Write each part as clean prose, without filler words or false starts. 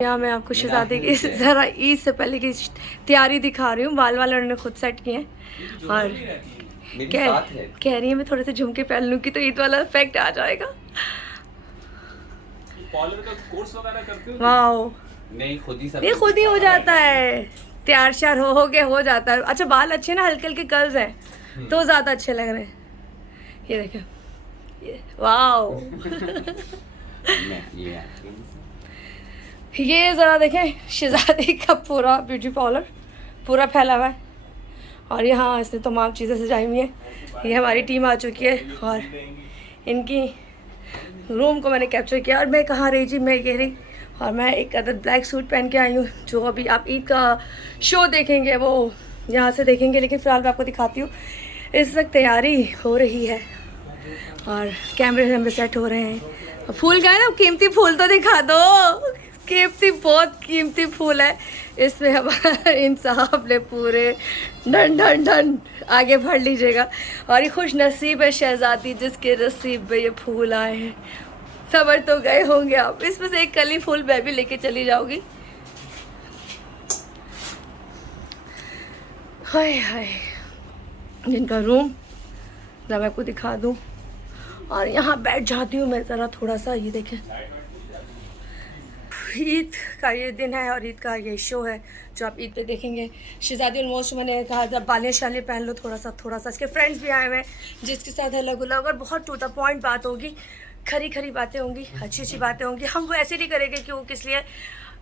यहाँ मैं आपको शहजादी की ज़रा ईद से पहले की तैयारी दिखा रही हूँ। बाल वाल उन्होंने खुद सेट किए हैं और कह रही है मैं थोड़े से झुमके पहन लूँ कि तो ईद वाला इफेक्ट आ जाएगा। पार्लर का कोर्स वगैरह करते हो? वाओ, नहीं खुद ही सब ये खुद ही हो जाता है, तैयार श्यार हो के हो जाता है। अच्छा बाल अच्छे ना, हल्के हल्के कर्ल्स हैं तो ज़्यादा अच्छे लग रहे हैं। ये देखो, वाओ ये ज़रा देखें, शहजादी का पूरा ब्यूटी पार्लर पूरा फैला हुआ है और यहाँ इसने तमाम चीज़ें सजाई हुई हैं। ये हमारी टीम आ चुकी है और इनकी रूम को मैंने कैप्चर किया। और मैं कहाँ रही जी, मैं ये रही और मैं एक अदद ब्लैक सूट पहन के आई हूँ जो अभी आप ईद का शो देखेंगे वो यहाँ से देखेंगे, लेकिन फ़िलहाल मैं आपको दिखाती हूँ। इस वक्त तैयारी हो रही है और कैमरे वैमरे सेट हो रहे हैं। फूल का है ना, कीमती फूल तो दिखा दो, कीमती बहुत कीमती फूल है। इसमें हमारे इन साहब ने पूरे ढन ढन ढन आगे बढ़ लीजिएगा। और ये खुश नसीब है शहजादी जिसके नसीब में ये फूल आए हैं। समझ तो गए होंगे आप। इसमें से एक कली फूल मैं भी लेके चली जाऊंगी। हाय हाय, जिनका रूम जब मैं आपको दिखा दूं और यहाँ बैठ जाती हूँ मैं ज़रा थोड़ा सा। ये देखें, ईद का ये दिन है और ईद का ये शो है जो आप ईद पे देखेंगे। शहजादी ऑलमोस्ट मैंने कहा जब बालें शालें पहन लो थोड़ा सा। इसके फ्रेंड्स भी आए हुए हैं जिसके साथ अलग अलग और बहुत टू द पॉइंट बात होगी, खरी खरी बातें होंगी, अच्छी अच्छी बातें होंगी। हम वो ऐसे नहीं करेंगे क्यों, किस लिए,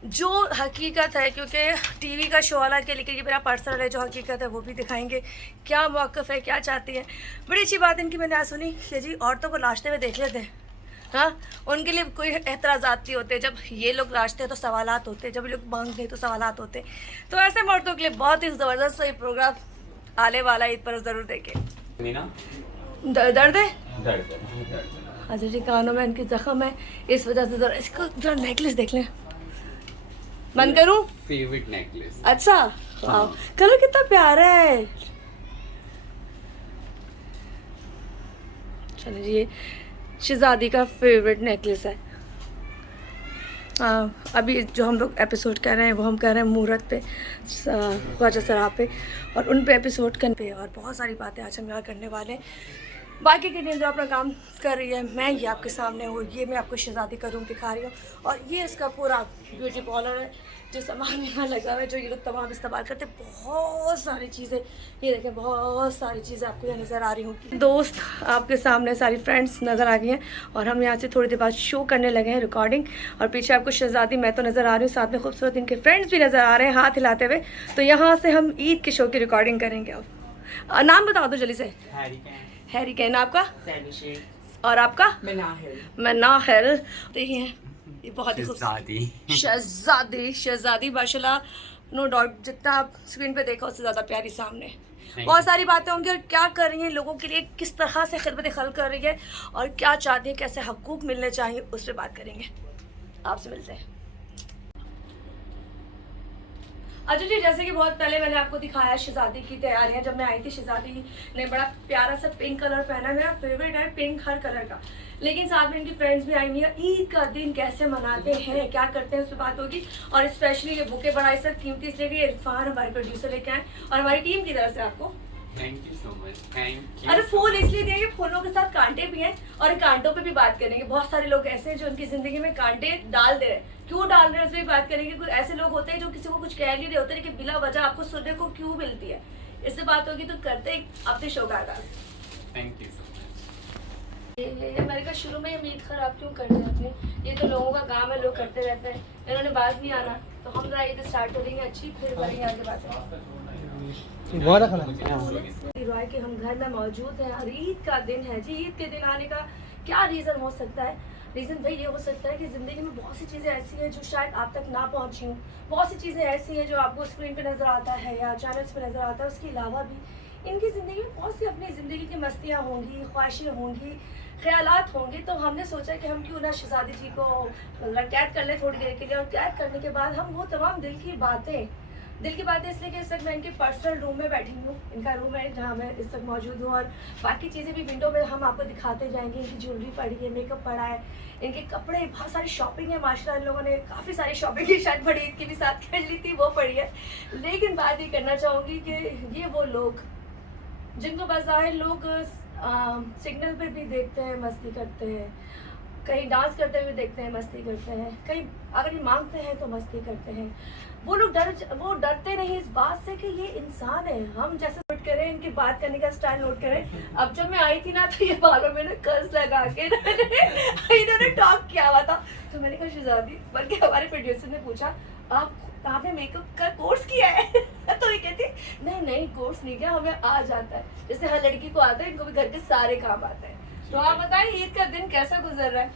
जो हकीकत है, क्योंकि टीवी का शो वाला के, लेकिन ये मेरा पर्सनल है, जो हकीकत है वो भी दिखाएंगे। क्या मौक़िफ़ है, क्या चाहती है। बड़ी अच्छी बात इनकी मैंने आज सुनी कि जी औरतों को नाश्ते में देख लेते हैं। हाँ, उनके लिए कोई एतराज़ात नहीं होते। जब ये लोग नाचते हैं तो सवालात होते हैं, जब ये लोग मांगते हैं तो सवालात होते हैं। तो ऐसे मर्दों के लिए बहुत ही ज़बरदस्त ये प्रोग्राम आने वाला है, ईद पर ज़रूर देखें। दर्द है, अच्छा जी, कानों में इनकी जख्म है, इस वजह से ज़रा इसको जरा नेकलेस देख लें। बंद करूँ? Favourite necklace. अच्छा, कलर कितना प्यारा है। चलिए, ये शहजादी का फेवरेट नेकलेस है। अभी जो हम लोग एपिसोड कर रहे हैं वो हम कर रहे हैं मुहूर्त पे, ख्वाजा सराह पे, और उन पे एपिसोड करने पे और बहुत सारी बातें आज हम यहाँ करने वाले हैं। बाकी की टीम जो अपना काम कर रही है, मैं ये आपके सामने हूँ, ये मैं आपको शहजादी का रूम दिखा रही हूँ और ये इसका पूरा ब्यूटी पार्लर है। जो सामान यहाँ लगा हुआ है, जो ये लोग तमाम इस्तेमाल करते हैं, बहुत सारी चीज़ें, ये देखें बहुत सारी चीज़ें आपको यहाँ नज़र आ रही होंगी। दोस्त आपके सामने, सारी फ्रेंड्स नज़र आ गई हैं और हम यहाँ से थोड़ी देर बाद शो करने लगे हैं, रिकॉर्डिंग। और पीछे आपको शहजादी मैं तो नज़र आ रही हूँ, साथ में खूबसूरत इनके फ्रेंड्स भी नज़र आ रहे हैं हाथ हिलाते हुए। तो यहाँ से हम ईद के शो की रिकॉर्डिंग करेंगे। अब नाम बता दो जल्दी से। हैरी कैन, आपका? और आपका? मनाहिल। तो ये है, ये बहुत ही शहजादी माशाल्लाह, नो डाउट जितना आप स्क्रीन पे देखा उससे ज़्यादा प्यारी सामने। बहुत सारी बातें होंगी और क्या कर रही हैं लोगों के लिए, किस तरह से खिदमत खल्क कर रही है और क्या चाहती है, कैसे हकूक़ मिलने चाहिए, उस पर बात करेंगे। आपसे मिलते हैं। अच्छा जी, जैसे कि बहुत पहले मैंने आपको दिखाया शहजादी की तैयारियां। जब मैं आई थी शहजादी ने बड़ा प्यारा सा पिंक कलर पहना, मेरा फेवरेट है पिंक हर कलर का। लेकिन साथ में इनकी फ्रेंड्स भी आई हुई है। ईद का दिन कैसे मनाते हैं, क्या करते हैं, उस पर बात होगी। और स्पेशली ये बुके बड़ा इस कीमती इसलिए कि इरफान हमारे प्रोड्यूसर लेके आए और हमारी टीम की तरफ से आपको thank you so much. Thank you. अरे फूल इसलिए दिए, फूलों के साथ कांटे भी हैं और कांटों पे भी बात करेंगे। बहुत सारे लोग ऐसे हैं जो उनकी जिंदगी में कांटे डाल दे रहे हैं, क्यों डाल रहे हैं उस पर भी बात करेंगे। कुछ ऐसे लोग होते हैं जो किसी को कुछ कह नहीं रहे होते, लेकिन बिला वजह आपको सुनने को क्यों मिलती है, इससे बात होगी। तो करते अपने शो का आगाज। Thank you so much. ये मैंने कहा शुरू में उम्मीद खराब क्यों कर दी अपनी, ये तो लोगों का काम है, लोग करते रहते हैं, इन्होंने बात नहीं आना। तो हम जरा ईद स्टार्ट करेंगे अच्छी, फिर करेंगे आगे बातें। कि हम घर में मौजूद हैं और ईद का दिन है जी। ईद के दिन आने का क्या रीज़न हो सकता है? रीज़न भाई ये हो सकता है कि ज़िंदगी में बहुत सी चीज़ें ऐसी हैं जो शायद आप तक ना पहुंची हों। बहुत सी चीज़ें ऐसी हैं जो आपको स्क्रीन पे नज़र आता है या चैनल्स पे नज़र आता है। उसके अलावा भी इनकी ज़िंदगी में बहुत सी अपनी ज़िंदगी की मस्तियाँ होंगी, ख्वाहिशें होंगी, ख्यालात होंगे। तो हमने सोचा कि हम क्यों ना शहजादी जी को कैद कर लें थोड़ी देर के लिए, और कैद करने के बाद हम वो तमाम दिल की बातें दिल की बात है इसलिए कि इस वक्त मैं इनके पर्सनल रूम में बैठी हूँ। इनका रूम है जहाँ मैं इस वक्त मौजूद हूँ, और बाकी चीज़ें भी विंडो में हम आपको दिखाते जाएंगे। इनकी ज्वेलरी पड़ी है, मेकअप पड़ा है, इनके कपड़े, बहुत सारी शॉपिंग है माशाल्लाह। इन लोगों ने काफ़ी सारी शॉपिंग की, शायद बड़ी ईद की भी साथ कर ली थी, वो पड़ी है। लेकिन बात ये करना चाहूँगी कि ये वो लोग जिनको बज़ाहिर लोग सिग्नल पर भी देखते हैं मस्ती करते हैं, कहीं डांस करते हुए देखते हैं मस्ती करते हैं, कहीं अगर ये मांगते हैं तो मस्ती करते हैं, वो लोग डरते नहीं इस बात से कि ये इंसान है। हम जैसे नोट करें, इनकी बात करने का स्टाइल नोट करें। अब जब मैं आई थी ना तो ये बालों में ना कर्ज लगा के इन्होंने टॉक किया हुआ था, तो मैंने कहा शहजादी, बल्कि हमारे प्रोड्यूसर ने पूछा आपने मेकअप का कोर्स किया है? तो ये कहती नहीं कोर्स नहीं किया, हमें आ जाता है, जैसे हर लड़की को आता है, इनको भी घर के सारे काम आते हैं। तो आप बताइए ईद का दिन कैसा गुजर रहा है?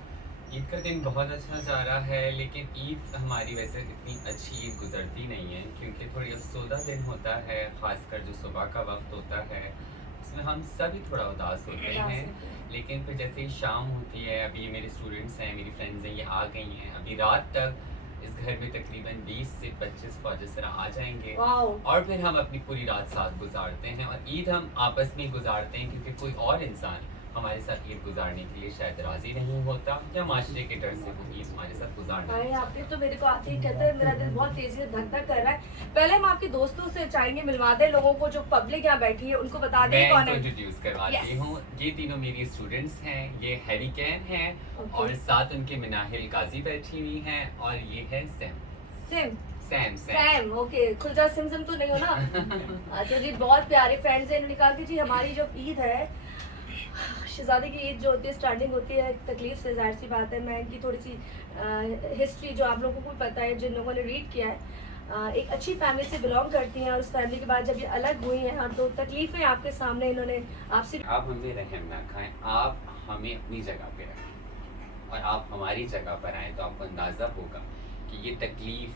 ईद का दिन बहुत अच्छा जा रहा है, लेकिन ईद हमारी वैसे इतनी अच्छी ईद गुजरती नहीं है, क्योंकि थोड़ी अफसोदा दिन होता है, खासकर जो सुबह का वक्त होता है उसमें हम सभी थोड़ा उदास होते हैं। लेकिन फिर जैसे ही शाम होती है, अभी मेरे स्टूडेंट्स हैं, मेरी फ्रेंड्स हैं, ये आ गई हैं, अभी रात तक इस घर में तकरीबन 20 से 25 ख्वाजा आ जाएंगे, और फिर हम अपनी पूरी रात साथ गुजारते हैं, और ईद हम आपस में गुजारते हैं, क्योंकि कोई और इंसान हमारे साथ ईद गुजारने के लिए शायद राजी नहीं होता, या माशरे के डर से वो ईद हमारे साथ गुजारना। आपने तो मेरे को आते ही कहते हैं मेरा दिल बहुत तेजी से धक धक कर रहा है। पहले हम आपके दोस्तों से चाहेंगे मिलवा दें लोगों को, जो पब्लिक यहाँ बैठी है उनको बता दें कौन है। इंट्रोड्यूस करवाती हूँ, ये तीनों मेरी स्टूडेंट्स हैं। ये हैरी कैन हैं, और साथ उनके मिनाहिल गाजी बैठी हुई हैं, और ये है सैम। ओके, खुलजा सिम तो नहीं हो ना? अच्छा जी, बहुत प्यारे फ्रेंड्स हैं। इन्होंने कहा कि जी हमारी जो ईद है, शहजादी की ईद जो होती है, स्टार्टिंग होती है तकलीफ से, जाहिर सी बात है। मैं इनकी थोड़ी सी हिस्ट्री जो आप लोगों को पता है, जिन लोगों ने रीड किया है, एक अच्छी फैमिली से बिलोंग करती हैं, और उस फैमिली के बाद जब ये अलग हुई हैं, और तो तकलीफ़ें आपके सामने इन्होंने आपसे। आप हमें रहम ना खाएं, आप हमें अपनी जगह पे रखें, और आप हमारी जगह पर आएँ तो आपको अंदाज़ा होगा कि ये तकलीफ़,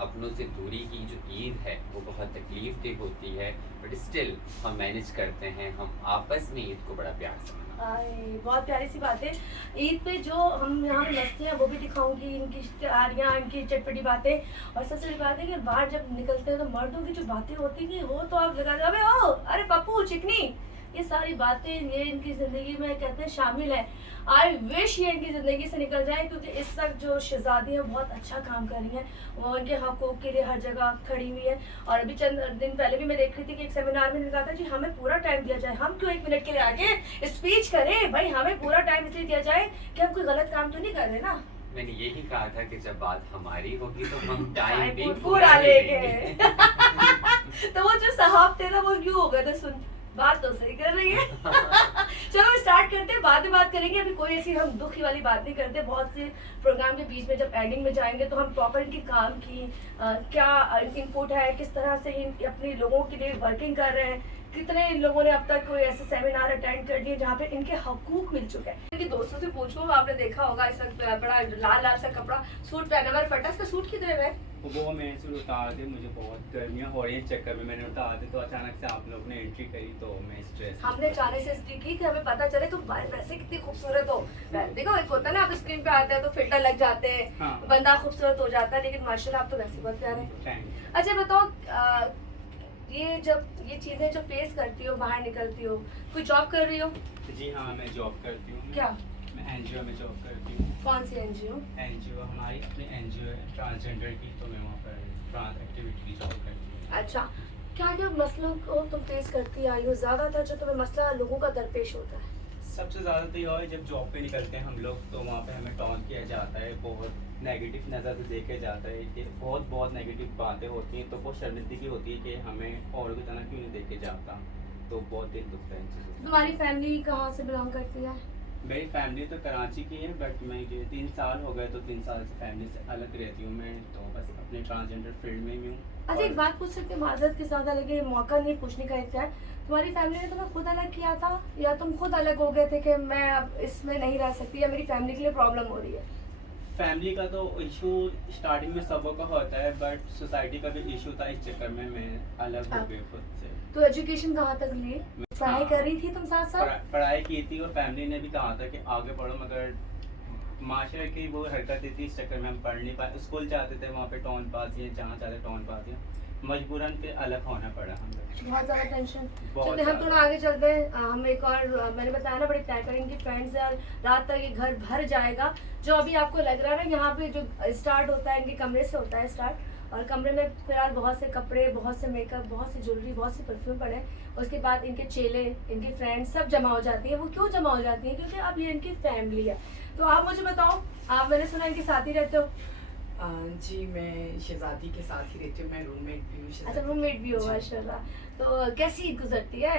अपनों से दूरी की जो ईद है वो बहुत तकलीफ देह होती है, बट स्टिल हम मैनेज करते हैं। हम आपस में ईद को बड़ा प्यार से मनाते। बहुत प्यारी सी बात है। ईद पे जो हम यहाँ मस्ती हैं वो भी दिखाऊंगी, इनकी तैयारियाँ, इनकी चटपटी बातें, और सबसे बड़ी बात है कि बाहर जब निकलते हैं तो मर्दों की जो बातें होती हैं वो तो आप लगा दे, अरे पप्पू चिकनी, ये सारी बातें ये इनकी ज़िंदगी में कहते हैं शामिल है। आई विश ये इनकी ज़िंदगी से निकल जाए, क्योंकि इस वक्त जो शहजादी हैं बहुत अच्छा काम कर रही हैं, वो उनके हक़ों के लिए हर जगह खड़ी हुई है। और अभी चंद दिन पहले भी मैं देख रही थी कि एक सेमिनार में कहा था जी हमें पूरा टाइम दिया जाए, हम क्यों 1 मिनट के लिए आगे स्पीच करें, भाई हमें पूरा टाइम इसलिए दिया जाए कि हम कोई गलत काम तो नहीं कर रहे ना। मैंने यही कहा था कि जब बात हमारी होगी तो हम टाइम भी पूरा लेंगे। तो वो जो साहब थे ना, वो क्यों हो गए थे? सुन, बात तो सही कर रही है। चलो स्टार्ट करते हैं, बाद में बात करेंगे, अभी कोई ऐसी हम दुखी वाली बात नहीं करते। बहुत से प्रोग्राम के बीच में जब एंडिंग में जाएंगे तो हम प्रॉपर इनके काम की क्या इनपुट है, किस तरह से अपने लोगों के लिए वर्किंग कर रहे हैं, कितने लोगों ने अब तक कोई ऐसे सेमिनार अटेंड कर लिए जहाँ पे इनके हकूक मिल चुके हैं। इनके दोस्तों से पूछो, आपने देखा होगा इस वक्त बड़ा लाल लाल सा कपड़ा सूट पहना हुआ है, पटास का सूट कितने में? वो मैंने सूट उतार दे, मुझे बहुत गर्मियाँ हो रही है, चक्कर में मैंने उतार दे, तो अचानक से आप लोग ने एंट्री करी तो मैं स्ट्रेस। हमने अचानक से इसलिए की कि हमें पता चले तुम वैसे कितनी खूबसूरत हो। देखो एक होता है ना, आप स्क्रीन पे आते हैं तो फिल्टर लग जाते हैं, हाँ। बंदा खूबसूरत हो जाता है, लेकिन माशाल्लाह आप तो वैसे बहुत प्यारे हैं। अच्छा बताओ, ये जब ये चीजें जो फेस करती हो, बाहर निकलती हो, कोई जॉब कर रही हो? जी हाँ, मैं जॉब करती हूँ। क्या? मैं एनजीओ में जॉब करती हूँ। कौन सी एनजीओ? एनजीओ हमारी अपनी एनजीओ है ट्रांसजेंडर की, तो मैं वहाँ पर ट्रांस एक्टिविटी की जॉब करती हूँ। अच्छा, क्या क्या मसलों को तुम फेस करती आई हो? ज़्यादातर जो तुम्हें मसला लोगों का दरपेश होता है? सबसे ज़्यादा तो यह है जब जॉब पे निकलते हैं हम लोग, तो वहाँ पे हमें टॉन्ट किया जाता है, बहुत नेगेटिव नज़र से देखा जाता है कि बहुत नेगेटिव बातें होती हैं, तो बहुत शर्मिंदगी होती है कि हमें और की तरह क्यों नहीं देखे जाता, तो बहुत दिल दुखता है इन चीज़ों से। तुम्हारी फैमिली कहाँ से बिलोंग करती है? मेरी फैमिली तो कराची की है, बट मैं ये 3 साल हो गए, तो 3 साल से फैमिली से अलग रहती हूँ मैं, तो बस अपने ट्रांसजेंडर फील्ड में ही हूँ। अच्छा, एक बात पूछ सकते हैं माजरत के साथ, लगे मौका नहीं पूछने का एक है, तुम्हारी फैमिली ने तुम्हें खुद अलग किया था, या तुम खुद अलग हो गए थे कि मैं अब इसमें नहीं रह सकती, या मेरी फैमिली के लिए प्रॉब्लम हो रही है? फैमिली का तो इशू स्टार्टिंग में सबों का होता है, बट सोसाइटी का भी इशू था, इस चक्कर में मैं अलग हो गई खुद से। तो एजुकेशन कहाँ तक लिए? पढ़ाई कर रही थी तुम साथ साथ? पढ़ाई की थी, और फैमिली ने भी कहा था कि आगे पढ़ो, मगर माशरे की वो हरकत थी, इस चक्कर में हम पढ़ नहीं पाए। स्कूल जाते थे वहाँ पे टॉन पास है, जहाँ चाहते टॉन पास है, मजबूरन फिर अलग होना पड़ा हम लोग। बहुत ज़्यादा टेंशन। बहुत चलिए हम ज़्यादा। थोड़ा आगे चलते हैं। हम एक और मैंने बताया ना बड़ी तय करें इनकी फ्रेंड्स यार, रात तक ये घर भर जाएगा। जो अभी आपको लग रहा है ना यहाँ पे जो स्टार्ट होता है इनके कमरे से होता है स्टार्ट, और कमरे में फिलहाल बहुत से कपड़े, बहुत से मेकअप, बहुत सी ज्वेलरी, बहुत सी परफ्यूम पड़े हैं। उसके बाद इनके चेले, इनके फ्रेंड्स सब जमा हो जाती है। वो क्यों जमा हो जाती है? क्योंकि अब ये इनकी फैमिली है। तो आप मुझे बताओ, आप मैंने सुना इनके साथ ही रहते हो? जी मैं शहजादी के साथ ही रहती हूँ, मैं रूममेट भी हूँ। अच्छा, रूममेट भी हो, जी। माशाल्लाह। तो कैसी ईद गुजरती है?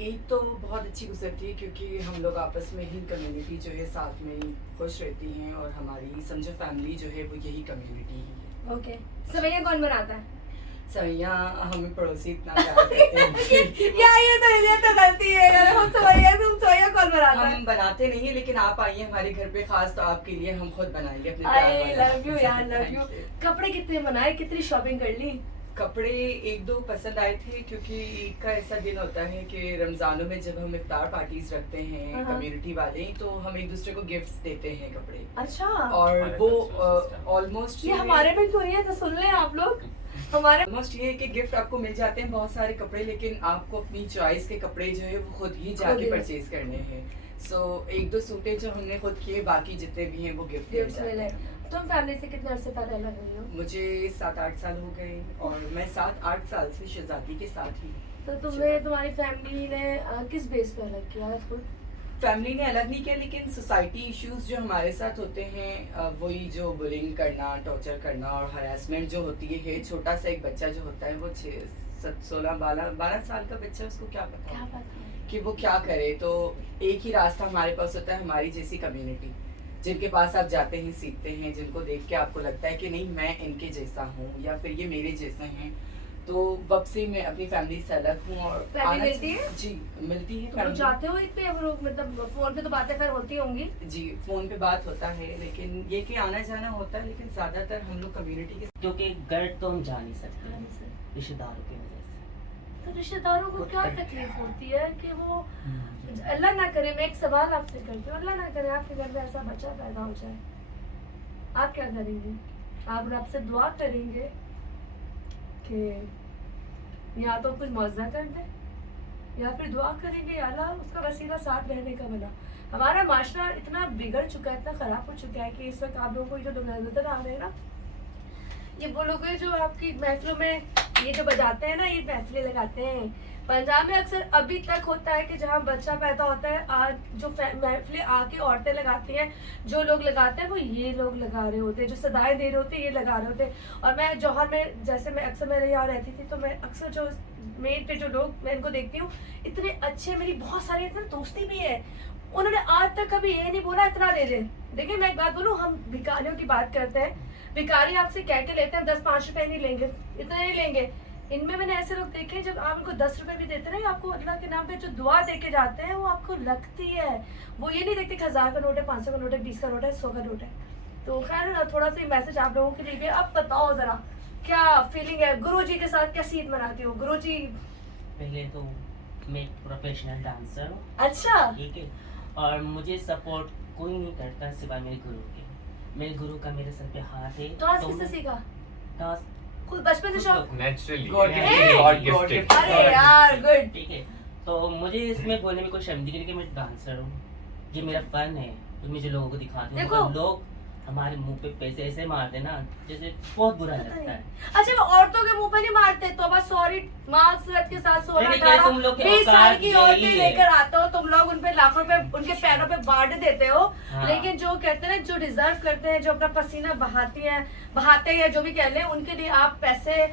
ईद तो बहुत अच्छी गुजरती है क्योंकि हम लोग आपस में ही कम्युनिटी जो है साथ में ही खुश रहती हैं, और हमारी समझो फैमिली जो है वो यही कम्युनिटी ही है। ओके। सवैया कौन बनाता है? सवैया हमें पड़ोसी इतना प्यार करते हैं। यार ये तो गलती है यार। हम सवैया कौन बनाता है? हम बनाते नहीं है, लेकिन आप आइए हमारे घर पे, खास तो आपके लिए हम खुद बनाएंगे अपने आई प्यार वाले। लव यू यार, लव यू। Thank you। कपड़े कितने बनाए, कितनी शॉपिंग कर ली? कपड़े एक दो पसंद आए थे, क्योंकि ईद का ऐसा दिन होता है कि रमजानों में जब हम इफ्तार पार्टीज रखते हैं हाँ। कम्युनिटी वाले, तो हम एक दूसरे को गिफ्ट्स देते हैं कपड़े, अच्छा, और हमारे वो cultural system। ऑलमोस्ट ये हमारे में क्यों नहीं है? तो सुन लें आप लोग। हमारे ऑलमोस्ट ये है कि गिफ्ट आपको मिल जाते हैं बहुत सारे कपड़े, लेकिन आपको अपनी चॉइस के कपड़े जो है वो खुद ही खुद जाके ही। परचेज करने हैं। सो एक दो सूटें जो हमने खुद किए, बाकी जितने भी हैं वो गिफ्ट मिल गिफ्ट्स जाते मिले। हैं। तुम फैमिली से कितने अरसे पहले अलग हुई हो? मुझे 7-8 साल हो गए, और मैं 7-8 साल से शहजादी के साथ ही। तो तुम्हें तुम्हारी फैमिली ने किस बेस पे अलग किया है? खुद फैमिली ने अलग नहीं किया, लेकिन सोसाइटी इश्यूज जो हमारे साथ होते हैं, वही जो बुलिंग करना, टॉर्चर करना और हरासमेंट जो होती है। छोटा सा एक बच्चा जो होता है वो 16-12 साल का बच्चा, उसको क्या क्या पता पता? कि वो क्या करे। तो एक ही रास्ता हमारे पास होता है, हमारी जैसी कम्युनिटी जिनके पास आप जाते हैं, सीखते हैं, जिनको देख के आपको लगता है कि नहीं मैं इनके जैसा हूँ या फिर ये मेरे जैसे हैं। तो वब से मैं अपनी फैमिली से अलग हूँ, और फैमिली मिलती है? जी मिलती है तुम लोग फैमिली। जाते हो इतने हम लोग, मतलब फोन पे तो बातें खैर होती होंगी। जी फोन पे बात होता है, लेकिन ये कि आना जाना होता है, लेकिन ज्यादातर हम लोग कम्युनिटी के क्योंकि घर तो हम जा नहीं सकते रिश्तेदारों की वजह से। तो रिश्तेदारों को क्या तकलीफ होती है कि वो, अल्लाह ना करे, मैं एक सवाल आपसे करती हूँ, अल्लाह ना करे आपके घर में ऐसा बच्चा पैदा हो जाए, आप क्या करेंगे? आप रब से दुआ करेंगे कि या तो कुछ मुआवजा कर दे, या फिर दुआ करेंगे या अल्लाह उसका वसीला साथ रहने का बना। हमारा माशरा इतना बिगड़ चुका है, इतना खराब हो चुका है कि इस वक्त आप लोगों को जो लोग नजर आ रहे हैं ना, ये वो लोग हैं जो आपकी महफिलों में ये जो बजाते हैं ना, ये महफिलें लगाते हैं। पंजाब में अक्सर अभी तक होता है कि जहाँ बच्चा पैदा होता है, आज जो महफिलें आके औरतें लगाती हैं, जो लोग लगाते हैं वो ये लोग लगा रहे होते हैं, जो सदाएं दे रहे होते हैं ये लगा रहे होते हैं। और मैं जौहर में, जैसे मैं अक्सर मेरे यहाँ रहती थी, तो मैं अक्सर जो मेन पे जो लोग मैं इनको देखती हूँ, इतने अच्छे, मेरी बहुत सारी इतने दोस्ती भी है, उन्होंने आज तक कभी ये नहीं बोला इतना दे दे। देखिए मैं एक बात बोलूँ, हम भिखारियों की बात करते हैं, भिखारी आपसे कह के लेते हैं 10-5 रुपए नहीं लेंगे, इतने नहीं लेंगे। इनमें मैंने ऐसे लोग देखे जब आप इनको 10 रुपए भी देते हैं ना, आपको अल्लाह के नाम पे जो दुआ दे के जाते हैं वो आपको लगती है। वो ये नहीं देखते कि 1000 का नोट है, 500 का नोट है, 20 का नोट है, 100 का नोट है। तो खैर थोड़ा सा मैसेज आप लोगों के लिए भी। अब बताओ जरा क्या फीलिंग है? गुरुजी के साथ कैसी ईद मनाती हो? गुरुजी पहले तो मैं एक प्रोफेशनल डांसर हूँ, अच्छा, ठीक है, और मुझे सपोर्ट कोई नहीं करता सिवाय मेरे गुरु के। मेरे गुरु का मेरे सर पे हाथ है। डांस तो किससे मैं- सीखा? डांस खुद बचपन से शौक? Naturally God gifted, God God gifted. gifted। अरे यार गुड। ठीक है, तो मुझे इसमें बोलने में कोई शर्म नहीं कि मैं डांसर हूँ, ये मेरा फन है, तो मुझे लोगों को दिखाती हूँ। देखो। मगर लोग हमारे मुंह पे पैसे ऐसे मारते ना, जैसे बहुत बुरा लगता है। अच्छा वो औरतों के मुंह पे नहीं मारते तो बस सॉरी मासूरत के साथ 16 नहीं, नहीं, तुम लोग 18 के 20 साल औकात की यही औरतें है। लेकर आते हो तुम लोग, उन पे लाखों रुपए उनके पैरों पे बांट देते हो। हाँ। लेकिन जो कहते हैं जो डिजर्व करते हैं, जो अपना पसीना बहाते हैं, जो भी कह ले, उनके लिए आप पैसे।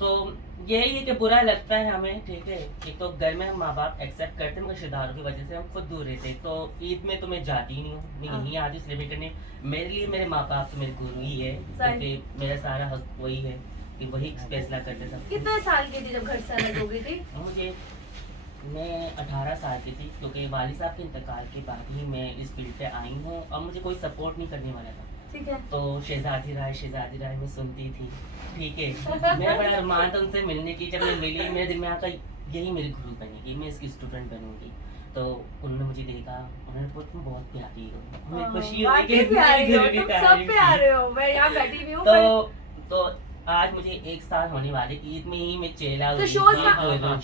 तो यही है कि बुरा लगता है हमें, ठीक है। एक तो घर में हम माँ बाप एक्सेप्ट करते हैं, मगर रिश्तेदारों की वजह से हम खुद दूर रहते हैं। तो ईद में तो मैं जाती ही नहीं हूँ, मैं हाँ। यहीं आती सेलिब्रेट करने। मेरे लिए मेरे माँ बाप तो मेरे गुरु ही है, सही। क्योंकि मेरा सारा हक वही है कि वही फैसला करते सब कुछ। कितने साल की थी जब घर से अलग हो गई थी? मुझे मैं 18 साल की थी, क्योंकि वालिद साहब के इंतकाल के बाद ही मैं इस फील्ड पे आई हूँ, और मुझे कोई सपोर्ट नहीं करने वाला था। ठीक है। तो शहजादी राय मैं सुनती थी, ठीक है। मेरा बड़ा अरमान था उनसे मिलने की। जब मैं मिली, मेरे दिल में आका यही मेरी गुरु बनेगी, मैं इसकी स्टूडेंट बनूंगी। तो उन्होंने मुझे देखा, उन्होंने बोला तुम बहुत प्यारी हो, हमें हाँ, खुशी हुई बाकी कि प्यारे हो, मेरी तुम सब तारीफ की। प्यारे हो, मैं यहाँ बैठी हुई हूँ तो आज मुझे 1 साल होने वाले, ईद में ही मैं चेला तो हुई शोज थी, कहाँ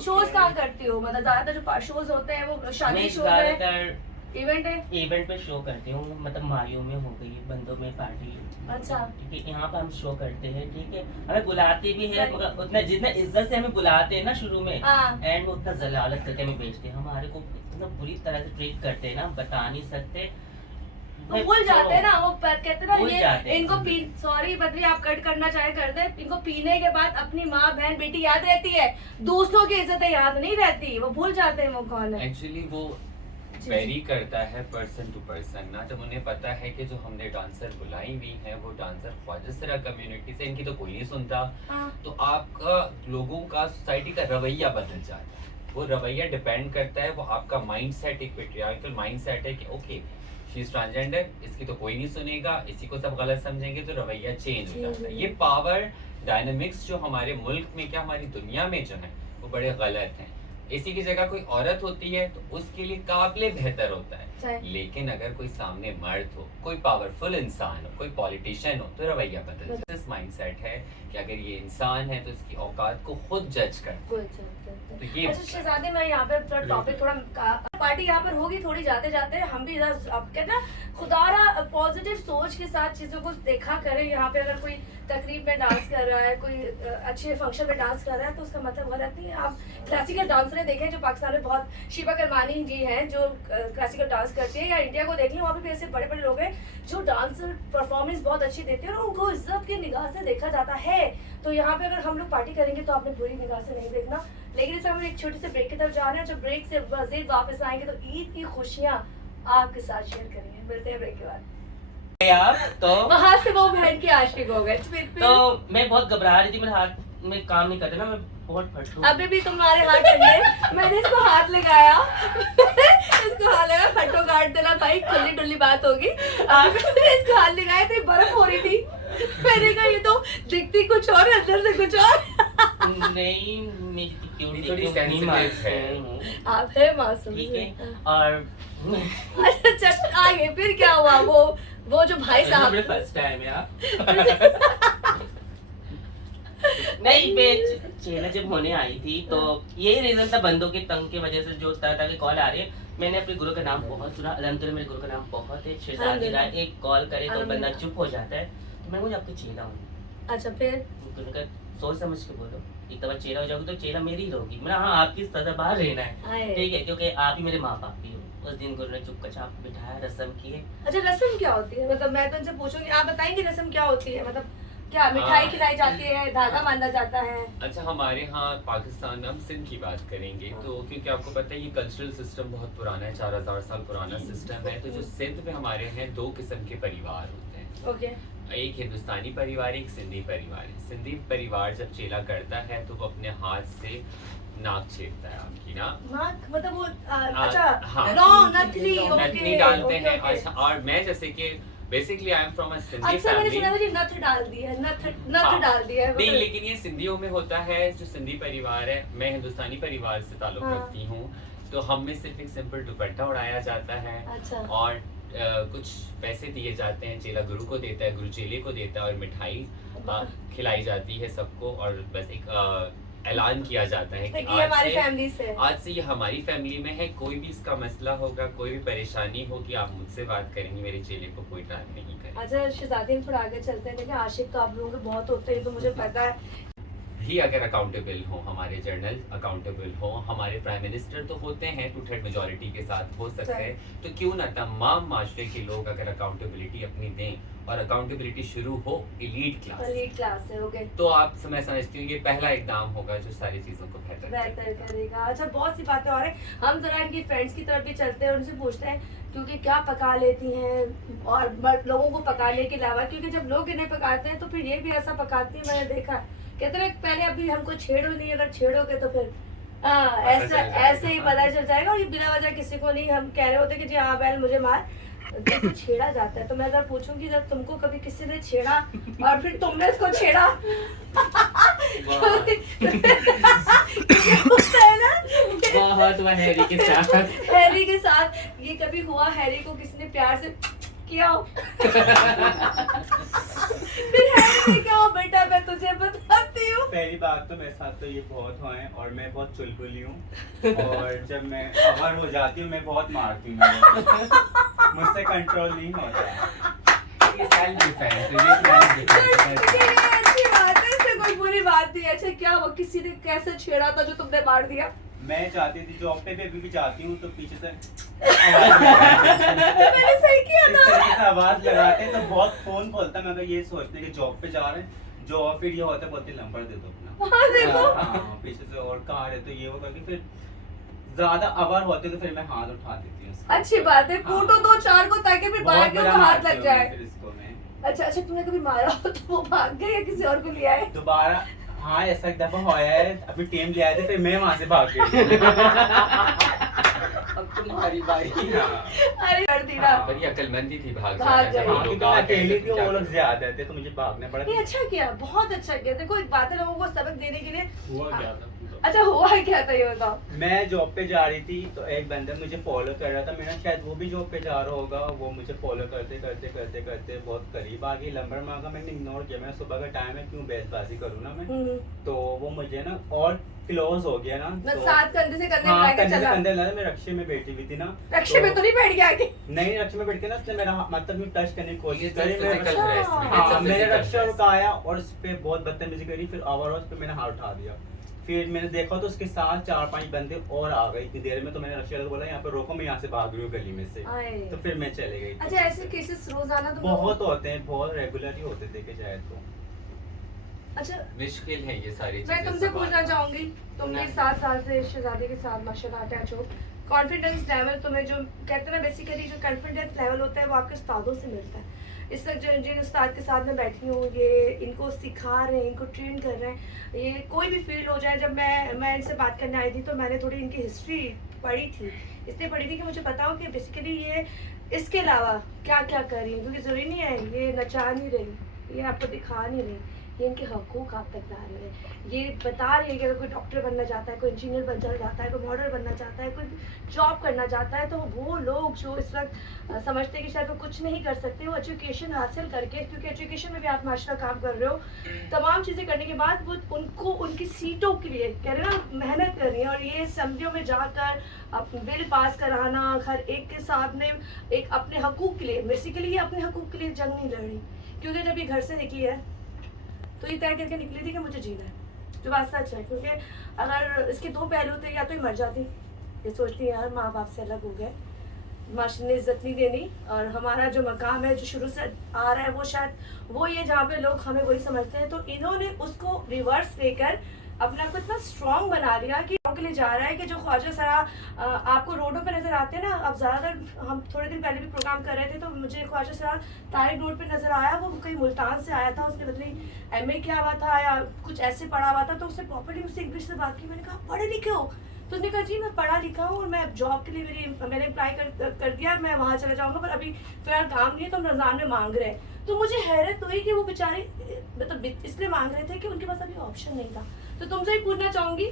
शोज कहाँ करती हो? मतलब ज्यादातर जो शोज होते हैं वो शादी मैं शोज है, ज्यादातर इवेंट है। इवेंट पे शो करती हूँ, मतलब मारियो में हो गई, बंदों में पार्टी, अच्छा। ठीक है, यहाँ पे हम शो करते हैं, ठीक है, हमें बुलाते भी हैं, सही। मगर उतना जितना इज्जत से हमें बुलाते हैं ना शुरू में, हाँ। एंड में उतना जलालत करके हमें बेचते हैं, हमारे को इतना बुरी तरह से ट्रीट करते हैं ना, बता नहीं सकते। वो भूल जाते हैं ना, वो कहते हैं ना भूल जाते ये हैं। इनको पी, सॉरी बद्री आप कट करना चाहे कर दे, इनको पीने के बाद अपनी माँ बहन बेटी याद रहती है, दूसरों की इज्जतें याद नहीं रहती, वो भूल जाते हैं वो कौन है। एक्चुअली वो जी, वेरी करता है पर्सन टू पर्सन ना। जब उन्हें पता है कि जो हमने डांसर बुलाई हुई है वो डांसर ख्वाजा कम्युनिटी से, इनकी तो कोई नहीं सुनता, हाँ। तो आपका लोगों का सोसाइटी का रवैया बदल जाता है। वो रवैया डिपेंड करता है, वो आपका माइंड सेट एक पेट्रियार्कल माइंड सेट है कि ओके शी इज ट्रांसजेंडर, इसकी तो कोई नहीं सुनेगा, इसी को सब गलत समझेंगे, तो रवैया चेंज हो जाता है। ये पावर डायनामिक्स जो हमारे मुल्क में क्या हमारी दुनिया में जो है वो बड़े गलत हैं। इसी की जगह कोई औरत होती है तो उसके लिए काबिले बेहतर होता है, सही। लेकिन अगर कोई सामने मर्द हो, कोई पावरफुल इंसान हो, कोई पॉलिटिशियन हो, तो रवैया बदल जाता है। इस माइंडसेट है कि अगर ये इंसान है तो इसकी औकात को खुद जज कर। तो ये अच्छा शहजादी, मैं यहाँ पे थोड़ा टॉपिक थोड़ा पार्टी यहाँ पर होगी थोड़ी, जाते जाते हम भी इधर अब कहते हैं खुदारा पॉजिटिव सोच के साथ चीज़ों को देखा करें। यहाँ पे अगर कोई तकरीब में डांस कर रहा है, कोई अच्छे फंक्शन में डांस कर रहा है, तो उसका मतलब गलत नहीं है। आप क्लासिकल डांसरें देखें जो पाकिस्तान में बहुत, शिवा करमानी जी हैं जो क्लासिकल डांस करती है, या इंडिया को देख लें, वहाँ पे भी ऐसे बड़े बड़े लोग हैं जो डांस परफॉर्मेंस बहुत अच्छी देते हैं और उनको इज्जत की निगाह से देखा जाता है। तो यहाँ पे अगर हम लोग पार्टी करेंगे तो आपने बुरी निगाह से नहीं देखना। लेकिन इस हम एक छोटे से ब्रेक की तरफ जा रहे हैं, जब ब्रेक से मजीद वापस आएंगे तो ईद की खुशियाँ आपके साथ शेयर करेंगे। मिलते हैं ब्रेक के बाद। यार तो वहाँ से वो बहन के आशिक हो गए तो मैं बहुत घबरा रही थी, मेरे हाथ में काम नहीं करते ना, मैं बहुत फटू। अभी भी तुम्हारे हाथ ठंडे, मैंने इसको हाथ लगाया इसको हाथ लगाया, फटो काट देना भाई, खुली डुल्ली बात होगी। मैंने इसको हाथ लगाया तो बर्फ हो रही थी, मैंने कहा ये तो दिखती कुछ और अंदर से कुछ और। नहीं मेरी क्यूटी थोड़ी sensitive है। आप है मासूम ठीक से। है, और अच्छा आगे फिर क्या हुआ? वो जो भाई साहब फर्स्ट टाइम यार। नहीं मैं चेला जब होने आई थी तो यही रीजन था, बंदों के तंग की वजह से जो तरह तरह की कॉल आ रही है। मैंने अपने गुरु का नाम बहुत सुना, अल्हम्दुलिल्लाह मेरे गुरु का नाम बहुत है, शहजादी राय। एक कॉल करे तो बंदा चुप हो जाता है, तो मैं मुझे आपके चेला हूँ। अच्छा फिर गुरु का सोच समझ के बोलो, एक दफा चेला हो जाओगी तो चेला मेरी ही रहोगी। मैं हाँ आपकी सजा बाहर रहना है, आए। ठीक है, क्योंकि आप ही मेरे माँ बाप भी हो। उस दिन गुरु ने चुप चाप बिठाया, रस्म किए। अच्छा रस्म क्या होती है? मतलब मैं तो इनसे पूछूंगी, आप बताएंगे रस्म क्या होती है? मतलब क्या मिठाई खिलाई जाती है, धागा बांधा जाता है? अच्छा हमारे यहाँ पाकिस्तान में हम सिंध की बात करेंगे तो क्योंकि आपको पता है ये कल्चरल सिस्टम बहुत पुराना है, 4000 साल पुराना सिस्टम है। तो जो सिंध में हमारे हैं 2 किस्म के परिवार होते हैं, ओके। एक हिंदुस्तानी परिवार, एक सिंधी परिवार है। सिंधी परिवार जब चेला करता है तो वो अपने हाथ से नाक छेड़ता है आपकी ना, नाक मतलब वो अच्छा हाँ। नो नथनी, ओके नथनी डालते ओके, हैं। ओके। अच्छा और मैं जैसे कि basically I am from a Sindhi अक्सर मैंने सुना था फैमिली। कि नथ डाल दी है, नथ हाँ। डाल दिया है नहीं मतलब- लेकिन ये सिंधियों में होता है, जो सिंधी परिवार है, मैं हिंदुस्तानी परिवार से ताल्लुक हाँ। रखती हूँ, तो हम में सिर्फ एक सिंपल दुपट्टा उड़ाया जाता है अच्छा और कुछ पैसे दिए जाते हैं, चेला गुरु को देता है, गुरु चेले को देता है और मिठाई खिलाई जाती है सबको। और बस एक ऐलान किया जाता है कि तो ये हमारी फैमिली से आज से ये हमारी फैमिली में है। कोई भी इसका मसला होगा, कोई भी परेशानी होगी, आप मुझसे बात करेंगे, मेरे चेले को कोई ट्राई नहीं करेगा। अच्छा शहजादी हम थोड़ा आगे चलते हैं, देखिए आशिक तो आप लोगों के बहुत होते हैं, तो मुझे पता है। ही अगर अकाउंटेबल हो, हमारे जर्नल अकाउंटेबल हो, हमारे प्राइम मिनिस्टर तो होते हैं 2/3 मेजोरिटी के साथ हो सकते हैं, तो क्यों ना तमाम माशरे के लोग अगर अकाउंटेबिलिटी अपनी दें और अकाउंटेबिलिटी शुरू हो एलीट क्लास से, ओके। तो आप मैं समझती हूँ ये पहला इकदाम होगा जो सारी चीजों को बेहतर करेगा। अच्छा बहुत सी बातें और हैं, हम जरा इनकी फ्रेंड्स की तरफ भी चलते हैं, उनसे पूछते हैं क्योंकि क्या पका लेती हैं और लोगों को पकाने के अलावा, क्योंकि जब लोग इन्हें पकाते हैं तो फिर ये भी ऐसा पकाती है, मैंने देखा। कहते हैं पहले अभी हमको छेड़ो नहीं, अगर छेड़ोगे तो फिर ऐसे ही पता चल जाएगा। और ये बिना वजह किसी को नहीं हम कह रहे होते कि जी हाँ बैल मुझे मार, देखो छेड़ा जाता है। तो मैं जब पूछूंगी जब तुमको कभी किसी ने छेड़ा और फिर तुमने इसको छेड़ा होता है ना कि बहुत हुआ हैरी के साथ। हैरी के साथ ये कभी हुआ हैरी को किसी ने प्यार से किया हो? फिर हैरी ने क्या हो, बेटा मैं तुझे बताती हूँ। पहली बात तो मेरे साथ तो ये बहुत हुआ है और मैं बहुत चुलबुली हूँ और जब मैं अवर हो जाती हूँ मैं बहुत मारती हूँ, मुझसे कंट्रोल नहीं होता। ये सेल्फ डिफेंस है, ये सेल्फ डिफेंस है। अच्छी बात है, इसमें कोई बुरी बात नहीं है। अच्छा क्या हुआ, किसी ने कैसे छेड़ा था जो तुमने मार दिया? मैं चाहती थी जॉब पे भी अभी भी जाती हूँ तो पीछे से मैंने सही किया इस था। तरीके से आवाज लगाते हैं तो बहुत फोन बोलता, मैं ये सोचते कि जॉब पे जा रहे हैं, जो फिर ये होता है बोलते नंबर दे दो अपना। हाँ देखो, हाँ, पीछे से और कहाँ रहे तो ये होगा कि फिर ज्यादा अवर होते तो फिर मैं हाथ उठा देती हूँ उसको। अच्छी बात है, कूटो दो चार को ताकि फिर बहुत भाग के बुरा उनको हाथ मारती लग हूँ जाए। फिर इसको मैं अच्छा अच्छा, तुमने कभी मारा हो तो वो भाग गए या किसी और को लिया है? दोबारा। हाँ ऐसा एक दफा हुआ है, अभी टीम ले आए थे फिर मैं वहां से भाग गई। अब तुम्हारी बारी। हाँ। अरे कर दी ना। हाँ। बड़ी अकलमंदी थी, भाग भाग जाना। गई। जब हम हाँ, लोग क्योंकि मैं आ गए अकेली तो थी क्या वो लोग करें? ज्यादा थे तो मुझे भागना पड़ा। ये अच्छा किया, बहुत अच्छा किया। देखो एक बात है, लोगों को सबक देने के लिए। हुआ क्या था? अच्छा हुआ है क्या था ये बताओ। मैं जॉब पे जा रही थी तो एक बंदा मुझे फॉलो कर रहा था, मैंने शायद वो भी जॉब पे जा रहा होगा, वो मुझे फॉलो करते करते करते करते बहुत करीब आ गई, नंबर मांगा, मैंने इग्नोर किया, मैं सुबह का टाइम है क्यों बहसबाजी करूँ ना मैं। तो वो मुझे ना और क्लोज हो गया ना तो साथ कंधे से कंधे हाँ मिला के कंधे से चला। कंधे लगा, मैं रक्षे में बैठी हुई थी ना। रक्षे में तो नहीं बैठ गया आगे? नहीं रक्षे में बैठ के ना उसने मेरा मतलब यूं टच करने की कोशिश करी, It's a physical मैं harassment, हाँ it's a मैंने physical रक्षा harassment। रुकाया और उस पे बहुत बदतमीजी करी, फिर ओवर उस पे मैंने हाथ उठा दिया। फिर मैंने देखा तो उसके साथ 4-5 बंदे और आ गए इतनी देर में, तो मैंने रक्षा को बोला यहाँ पे रोको, मैं यहाँ से भाग रही हूँ गली में से, आए। तो फिर मैं चले गई। अच्छा ऐसे केसेस रोजाना तुम बहुत होते हैं, बहुत रेगुलर ही होते देखे जाए तो। अच्छा मुश्किल है ये सारी मैं चीजें तुमसे संभालना। पूछना चाहूंगी, तुम भी 7 साल से शहजादी के साथ माशाल्लाह अटैच हो, कॉन्फिडेंस लेवल तुम्हें जो कहते हैं ना बेसिकली जो कॉन्फिडेंस लेवल होता है वो आपके उस्तादों से मिलता है। इस वक्त जिन उस्ताद के साथ मैं बैठी हूँ ये इनको सिखा रहे हैं, इनको ट्रेन कर रहे हैं, ये कोई भी फील्ड हो जाए। जब मैं इनसे बात करने आई थी तो मैंने थोड़ी इनकी हिस्ट्री पढ़ी थी, इसलिए पढ़ी थी कि मुझे पता हो कि बेसिकली ये इसके अलावा क्या क्या कर रही है, क्योंकि ज़रूरी नहीं है ये नचा नहीं रही, ये आपको दिखा नहीं रही, ये इनके हकूक़ आप तक ला रही है। ये बता रही है कि अगर कोई डॉक्टर बनना चाहता है, कोई इंजीनियर बनना चाहता है, कोई मॉडल बनना चाहता है, कोई जॉब करना चाहता है, तो वो लोग जो इस वक्त समझते हैं कि शायद वो कुछ नहीं कर सकते, वो एजुकेशन हासिल करके, क्योंकि एजुकेशन में भी आप माशाल्लाह काम कर रहे हो, तमाम चीज़ें करने के बाद वो उनको उनकी सीटों के लिए कह रहे हैं ना मेहनत कर रही है, और ये असम्बलियों में जाकर बिल पास कराना, हर एक के सामने एक अपने हकूक़ के लिए, बेसिकली ये अपने हकूक़ के लिए जंग नहीं लड़ रही, क्योंकि जब ये घर से निकली है तो ये तय करके निकली थी कि मुझे जीना है, जो बात सच है। क्योंकि अगर इसके 2 पहलू थे, या तो ये मर जाती, ये सोचती है यार माँ बाप से अलग हो गए, माशरे ने इज्जत नहीं देनी, और हमारा जो मकाम है जो शुरू से आ रहा है वो शायद वो ये जहाँ पे लोग हमें वही समझते हैं, तो इन्होंने उसको रिवर्स लेकर अपना को इतना स्ट्रॉन्ग बना लिया कि के लिए जा रहा है कि जो ख्वाजा सरा आपको रोडों पे नज़र आते हैं ना। अब ज़्यादातर हम थोड़े दिन पहले भी प्रोग्राम कर रहे थे तो मुझे ख्वाजा सरा तारिक रोड पे नज़र आया, वो कहीं मुल्तान से आया था, उसने मतलब MA किया हुआ था या कुछ ऐसे पढ़ा हुआ था, तो उसने प्रॉपर्ली मुझसे इंग्लिश से बात की। मैंने कहा पढ़े लिखे हो? तो उसने कहा जी मैं पढ़ा लिखा हूँ और मैं जॉब के लिए मैंने अप्लाई कर दिया, मैं वहाँ चला जाऊँगा, पर अभी फिलहाल काम नहीं है, तो हम रमज़ान में मांग रहे हैं। तो मुझे हैरत हुई कि वो बेचारे मतलब इसलिए मांग रहे थे कि उनके पास अभी ऑप्शन नहीं था। तो तुमसे ही पूछना चाहूँगी,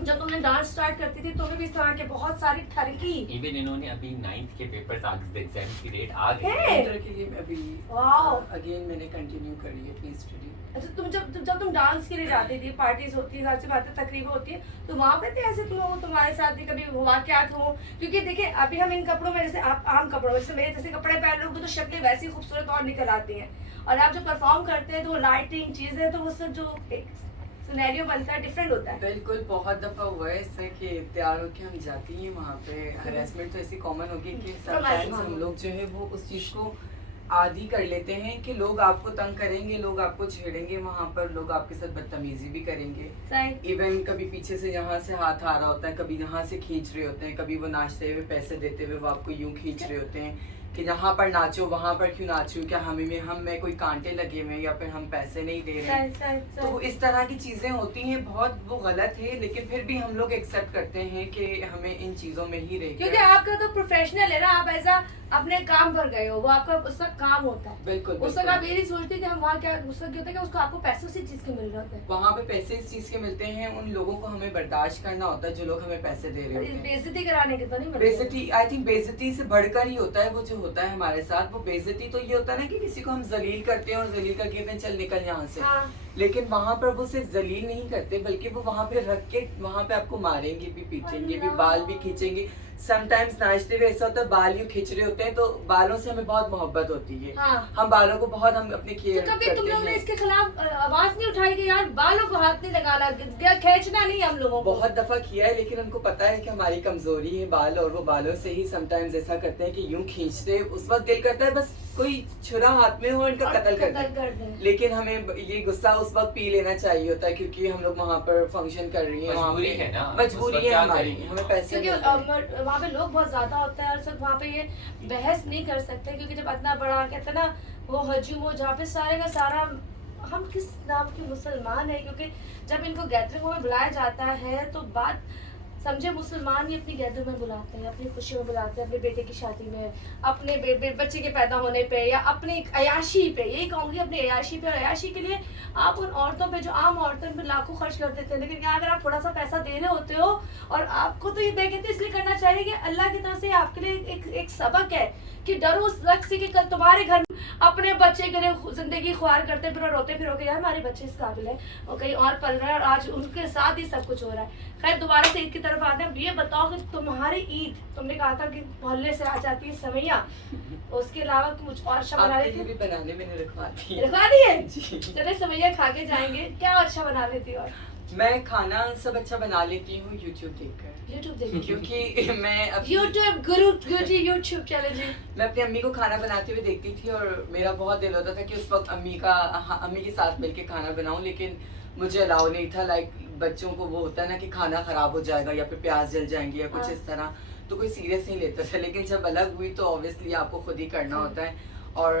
जब तुमने डांस स्टार्ट करती थी तुम्हें भी इस तरह के बहुत सारी ठरकी। इवन इन्होंने अभी 9th के पेपर्स एग्जाम्स की डेट आ गई है। है। के लिए मैं अभी वाओ। अगेन मैंने कंटिन्यू करी है अपनी स्टडी। अच्छा तुम जब तुम डांस के लिए जाती थी, पार्टीज होती है, जाहिर सी बातें तकरीबें होती है, तो वहाँ पे थे ऐसे तुम लोग, तुम्हारे साथ भी कभी वाक़यात हो? क्योंकि देखिए अभी हम इन कपड़ों में, जैसे आप आम कपड़ों में, जैसे मेरे जैसे कपड़े पहन लोगे तो शक्लें वैसी खूबसूरत और निकल आती हैं, और आप जो परफॉर्म करते हैं तो वो लाइटिंग चीज़ें, तो वो सब जो सिनेरियो बनता है डिफरेंट होता है। बिल्कुल, बहुत दफ़ा हुआ है इससे कि तैयार होके हम जाती हैं वहाँ पे, हरासमेंट तो ऐसी कॉमन होगी कि समटाइम्स हम लोग जो है वो उस चीज़ को आदी कर लेते हैं कि लोग आपको तंग करेंगे, लोग आपको छेड़ेंगे, वहाँ पर लोग आपके साथ बदतमीजी भी करेंगे। सही। इवन कभी पीछे से यहाँ से हाथ आ रहा होता है, कभी यहाँ से खींच रहे होते हैं, कभी वो नाचते हुए पैसे देते हुए वो आपको यूँ खींच रहे होते हैं, कि यहाँ पर नाचो वहाँ पर क्यों नाचूं, क्या हम में कोई कांटे लगे हुए हैं या फिर हम पैसे नहीं दे रहे हैं। तो वो इस तरह की चीजें होती हैं, बहुत वो गलत है, लेकिन फिर भी हम लोग एक्सेप्ट करते हैं कि हमें इन चीजों में ही रह क्योंकि आपका तो प्रोफेशनल है ना, आप ऐसा अपने काम पर गए हो, वो आपका उसका काम होता है। बिल्कुल उस वक्त आप ये नहीं सोचते कि हम वहाँ क्या, उस वक्त क्या होता है कि उसको आपको पैसे उसी चीज के मिल रहे होते हैं। वहाँ पे पैसे इस चीज के मिलते हैं, उन लोगों को हमें बर्दाश्त करना होता है जो लोग हमें पैसे दे रहे होते हैं। बेइज्जती कराने के तो नहीं मिलते। बेइज्जती, आई थिंक बेइज्जती से बढ़कर ही होता है वो जो होता है हमारे साथ। वो बेइज्जती तो ये होता है ना कि किसी को हम जलील करते हैं और जलील करके कहते हैं चल निकल यहाँ से। हाँ। लेकिन वहाँ पर वो सिर्फ जलील नहीं करते, बल्कि वो वहाँ पे रख के वहाँ पे आपको मारेंगे भी, पीटेंगे भी, बाल भी खींचेंगे। समटाइम्स नाचते हुए ऐसा होता है बाल यूं खींच रहे होते हैं, तो बालों से हमें बहुत मोहब्बत होती है। हाँ। हम बालों को बहुत हम अपने तो केयर कभी करते तुम लोग ने हैं। इसके खिलाफ आवाज नहीं उठाई कि यार बालों को हाथ नहीं लगाना, खींचना नहीं हम लोगों को? बहुत दफा किया है, लेकिन उनको पता है कि हमारी कमजोरी है बाल, और वो बालों से ही समटाइम्स ऐसा करते हैं कि यूं खींचते, उस वक्त दिल करता है बस कोई छुरा हाथ में हो इनका और कत्ल कर कर दे। दें। लेकिन हमें ये गुस्सा उस वक्त पी लेना चाहिए होता है, क्योंकि हम लोग वहाँ पर फंक्शन कर रही हैं, वहाँ मजबूरी पे है ना, मजबूरी उस वक्त है क्या हमारी, करेंगे? हमें पैसे क्योंकि मिलते हैं। वहाँ पे लोग बहुत ज्यादा होता है और सब वहाँ पे ये बहस नहीं कर सकते, क्योंकि जब इतना बड़ा कहते हैं ना वो हजूम हो जहाँ पे सारे का सारा हम किस नाम के मुसलमान है, क्योंकि जब इनको गैदरिंग में बुलाया जाता है तो बात समझे, मुसलमान ही अपनी गैदरिंग में बुलाते हैं, अपनी खुशियों में बुलाते हैं, अपने बेटे की शादी में, अपने बच्चे के पैदा होने पे, या अपनी अयाशी पे, यही कहूँगी अपनी अयाशी पे। और अयाशी के लिए आप उन औरतों पे जो आम औरतों पे लाखों खर्च कर देते हैं, लेकिन यहाँ अगर आप थोड़ा सा पैसा दे रहे होते हो, और आपको तो ये मैं कहती हूँ इसलिए करना चाहिए कि अल्लाह की तरफ से आपके लिए एक सबक है कि डरो उस शख्स से कि कल तुम्हारे घर अपने बच्चे के लिए जिंदगी ख्वार करते फिर रोते फिरोगे यार हमारे बच्चे इस काबिल है और कहीं और पल रहा है, और आज उनके साथ ही सब कुछ हो रहा है। खैर दोबारा से ईद की तरफ आते हैं। ये बताओ कि तुम्हारी ईद, तुमने कहा था कि मोहल्ले से आ जाती है सवैया, उसके अलावा कुछ और अच्छा बना आपके लेती लिए है? भी बनाने मैंने रखवा दी है। रखवा दी है? जी। चले सवैया खा के जाएंगे। क्या अच्छा बना लेती हो? मैं खाना सब अच्छा बना लेती हूँ यूट्यूब देखकर, यूट्यूब देखिए, क्योंकि मैं यूट्यूब गुरु यूट्यूब चैनल जी। मैं अपनी अम्मी को खाना बनाते हुए देखती थी, और मेरा बहुत दिल होता था कि उस वक्त अम्मी के साथ मिलके खाना बनाऊं, लेकिन मुझे अलाउ नहीं था। लाइक बच्चों को वो होता है ना कि खाना खराब हो जाएगा या फिर प्याज जल जाएंगे या कुछ हाँ। इस तरह, तो कोई सीरियस नहीं लेता था। लेकिन जब अलग हुई तो ऑब्वियसली आपको खुद ही करना होता है, और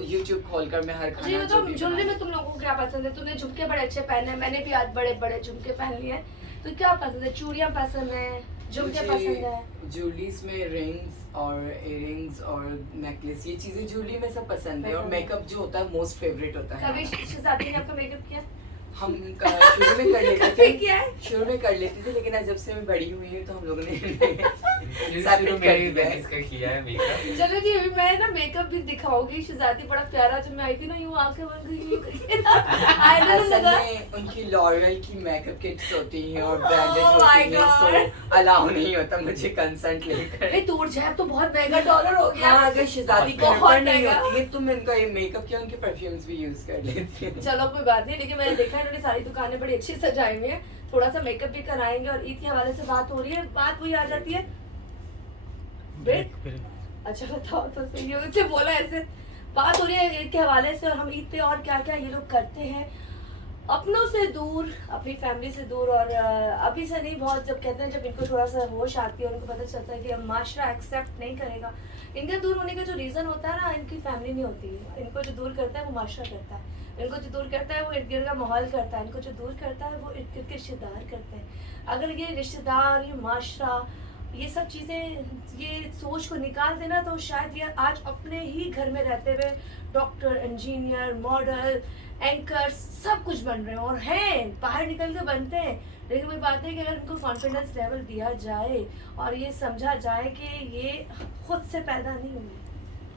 YouTube खोलकर मैं हर जी खाना तो ज्वेलरी में तुम लोगों को क्या पसंद है? तुमने झुमके बड़े अच्छे पहने हैं, मैंने भी आज बड़े बड़े झुमके पहन लिए हैं, तो क्या पसंद है? चूड़ियाँ पसंद है, झुमके पसंद है? ज्वेलरीज में रिंग्स और इयररिंग्स और नेकलेस, ये चीजें ज्वेलरी में सब पसंद है। और मेकअप जो होता है मोस्ट फेवरेट होता है। कभी शहजादी ने आपका मेकअप किया? हम शुरू में कर लेते कभी थे, किया है? शुरू में कर लेते थे, लेकिन आज जब से मैं बड़ी हुई हूँ तो हम लोगों ने शुरू में भी मैंने इसका किया है मेकअप। चलो जी अभी मैं ना मेकअप भी दिखाऊंगी। शहजादी बड़ा प्यारा, जब मैं आई थी ना यूं आंखें बंद करके यूं करके ना आईना असल लगा। में उनकी लॉरियल की मेकअप किट्स होती हैं और ब्रांडेड Oh my होती हैं, सो अलाउ नहीं होता मुझे कंसर्ट लेकर। अरे दूर जाए तो बहुत महंगा डॉलर हो गया। हाँ, अगर शहजादी घर बहुत पर नहीं महंगा। होती है तो मैं इनका ये मेकअप किया, उनके परफ्यूम्स भी यूज कर लेती हूँ। चलो कोई बात नहीं, लेकिन मैंने देखा इन्होंने सारी दुकानें बड़ी अच्छी सजाई हुई है। थोड़ा सा मेकअप भी कराएंगे, और ईद के हवाले से बात हो रही है, बात वही आ जाती है। अच्छा बताओ तो सही है, मुझसे बोला ऐसे बात हो रही है ईद के हवाले से, और हम ईद पे और क्या क्या ये लोग करते हैं अपनों से दूर, अपनी फैमिली से दूर। और अभी से नहीं, बहुत जब कहते हैं जब इनको थोड़ा सा होश आती है, उनको पता चलता है कि अब माशरा एक्सेप्ट नहीं करेगा। इनके दूर होने का जो रीज़न होता है ना, इनकी फैमिली नहीं होती है। इनको जो दूर करता है वो माशरा करता है, इनको जो दूर करता है वो इर्द गिर्द का माहौल करता है, इनको जो दूर करता है वो इर्द गिर्द के रिश्तेदार करते हैं। अगर ये रिश्तेदार, ये माशरा, ये सब चीज़ें, ये सोच को निकाल देना, तो शायद ये आज अपने ही घर में रहते हुए डॉक्टर, इंजीनियर, मॉडल, एंकर सब कुछ बन रहे हैं, और हैं बाहर निकल के बनते हैं। लेकिन वही बात है कि अगर इनको कॉन्फिडेंस लेवल दिया जाए और ये समझा जाए कि ये खुद से पैदा नहीं हुए,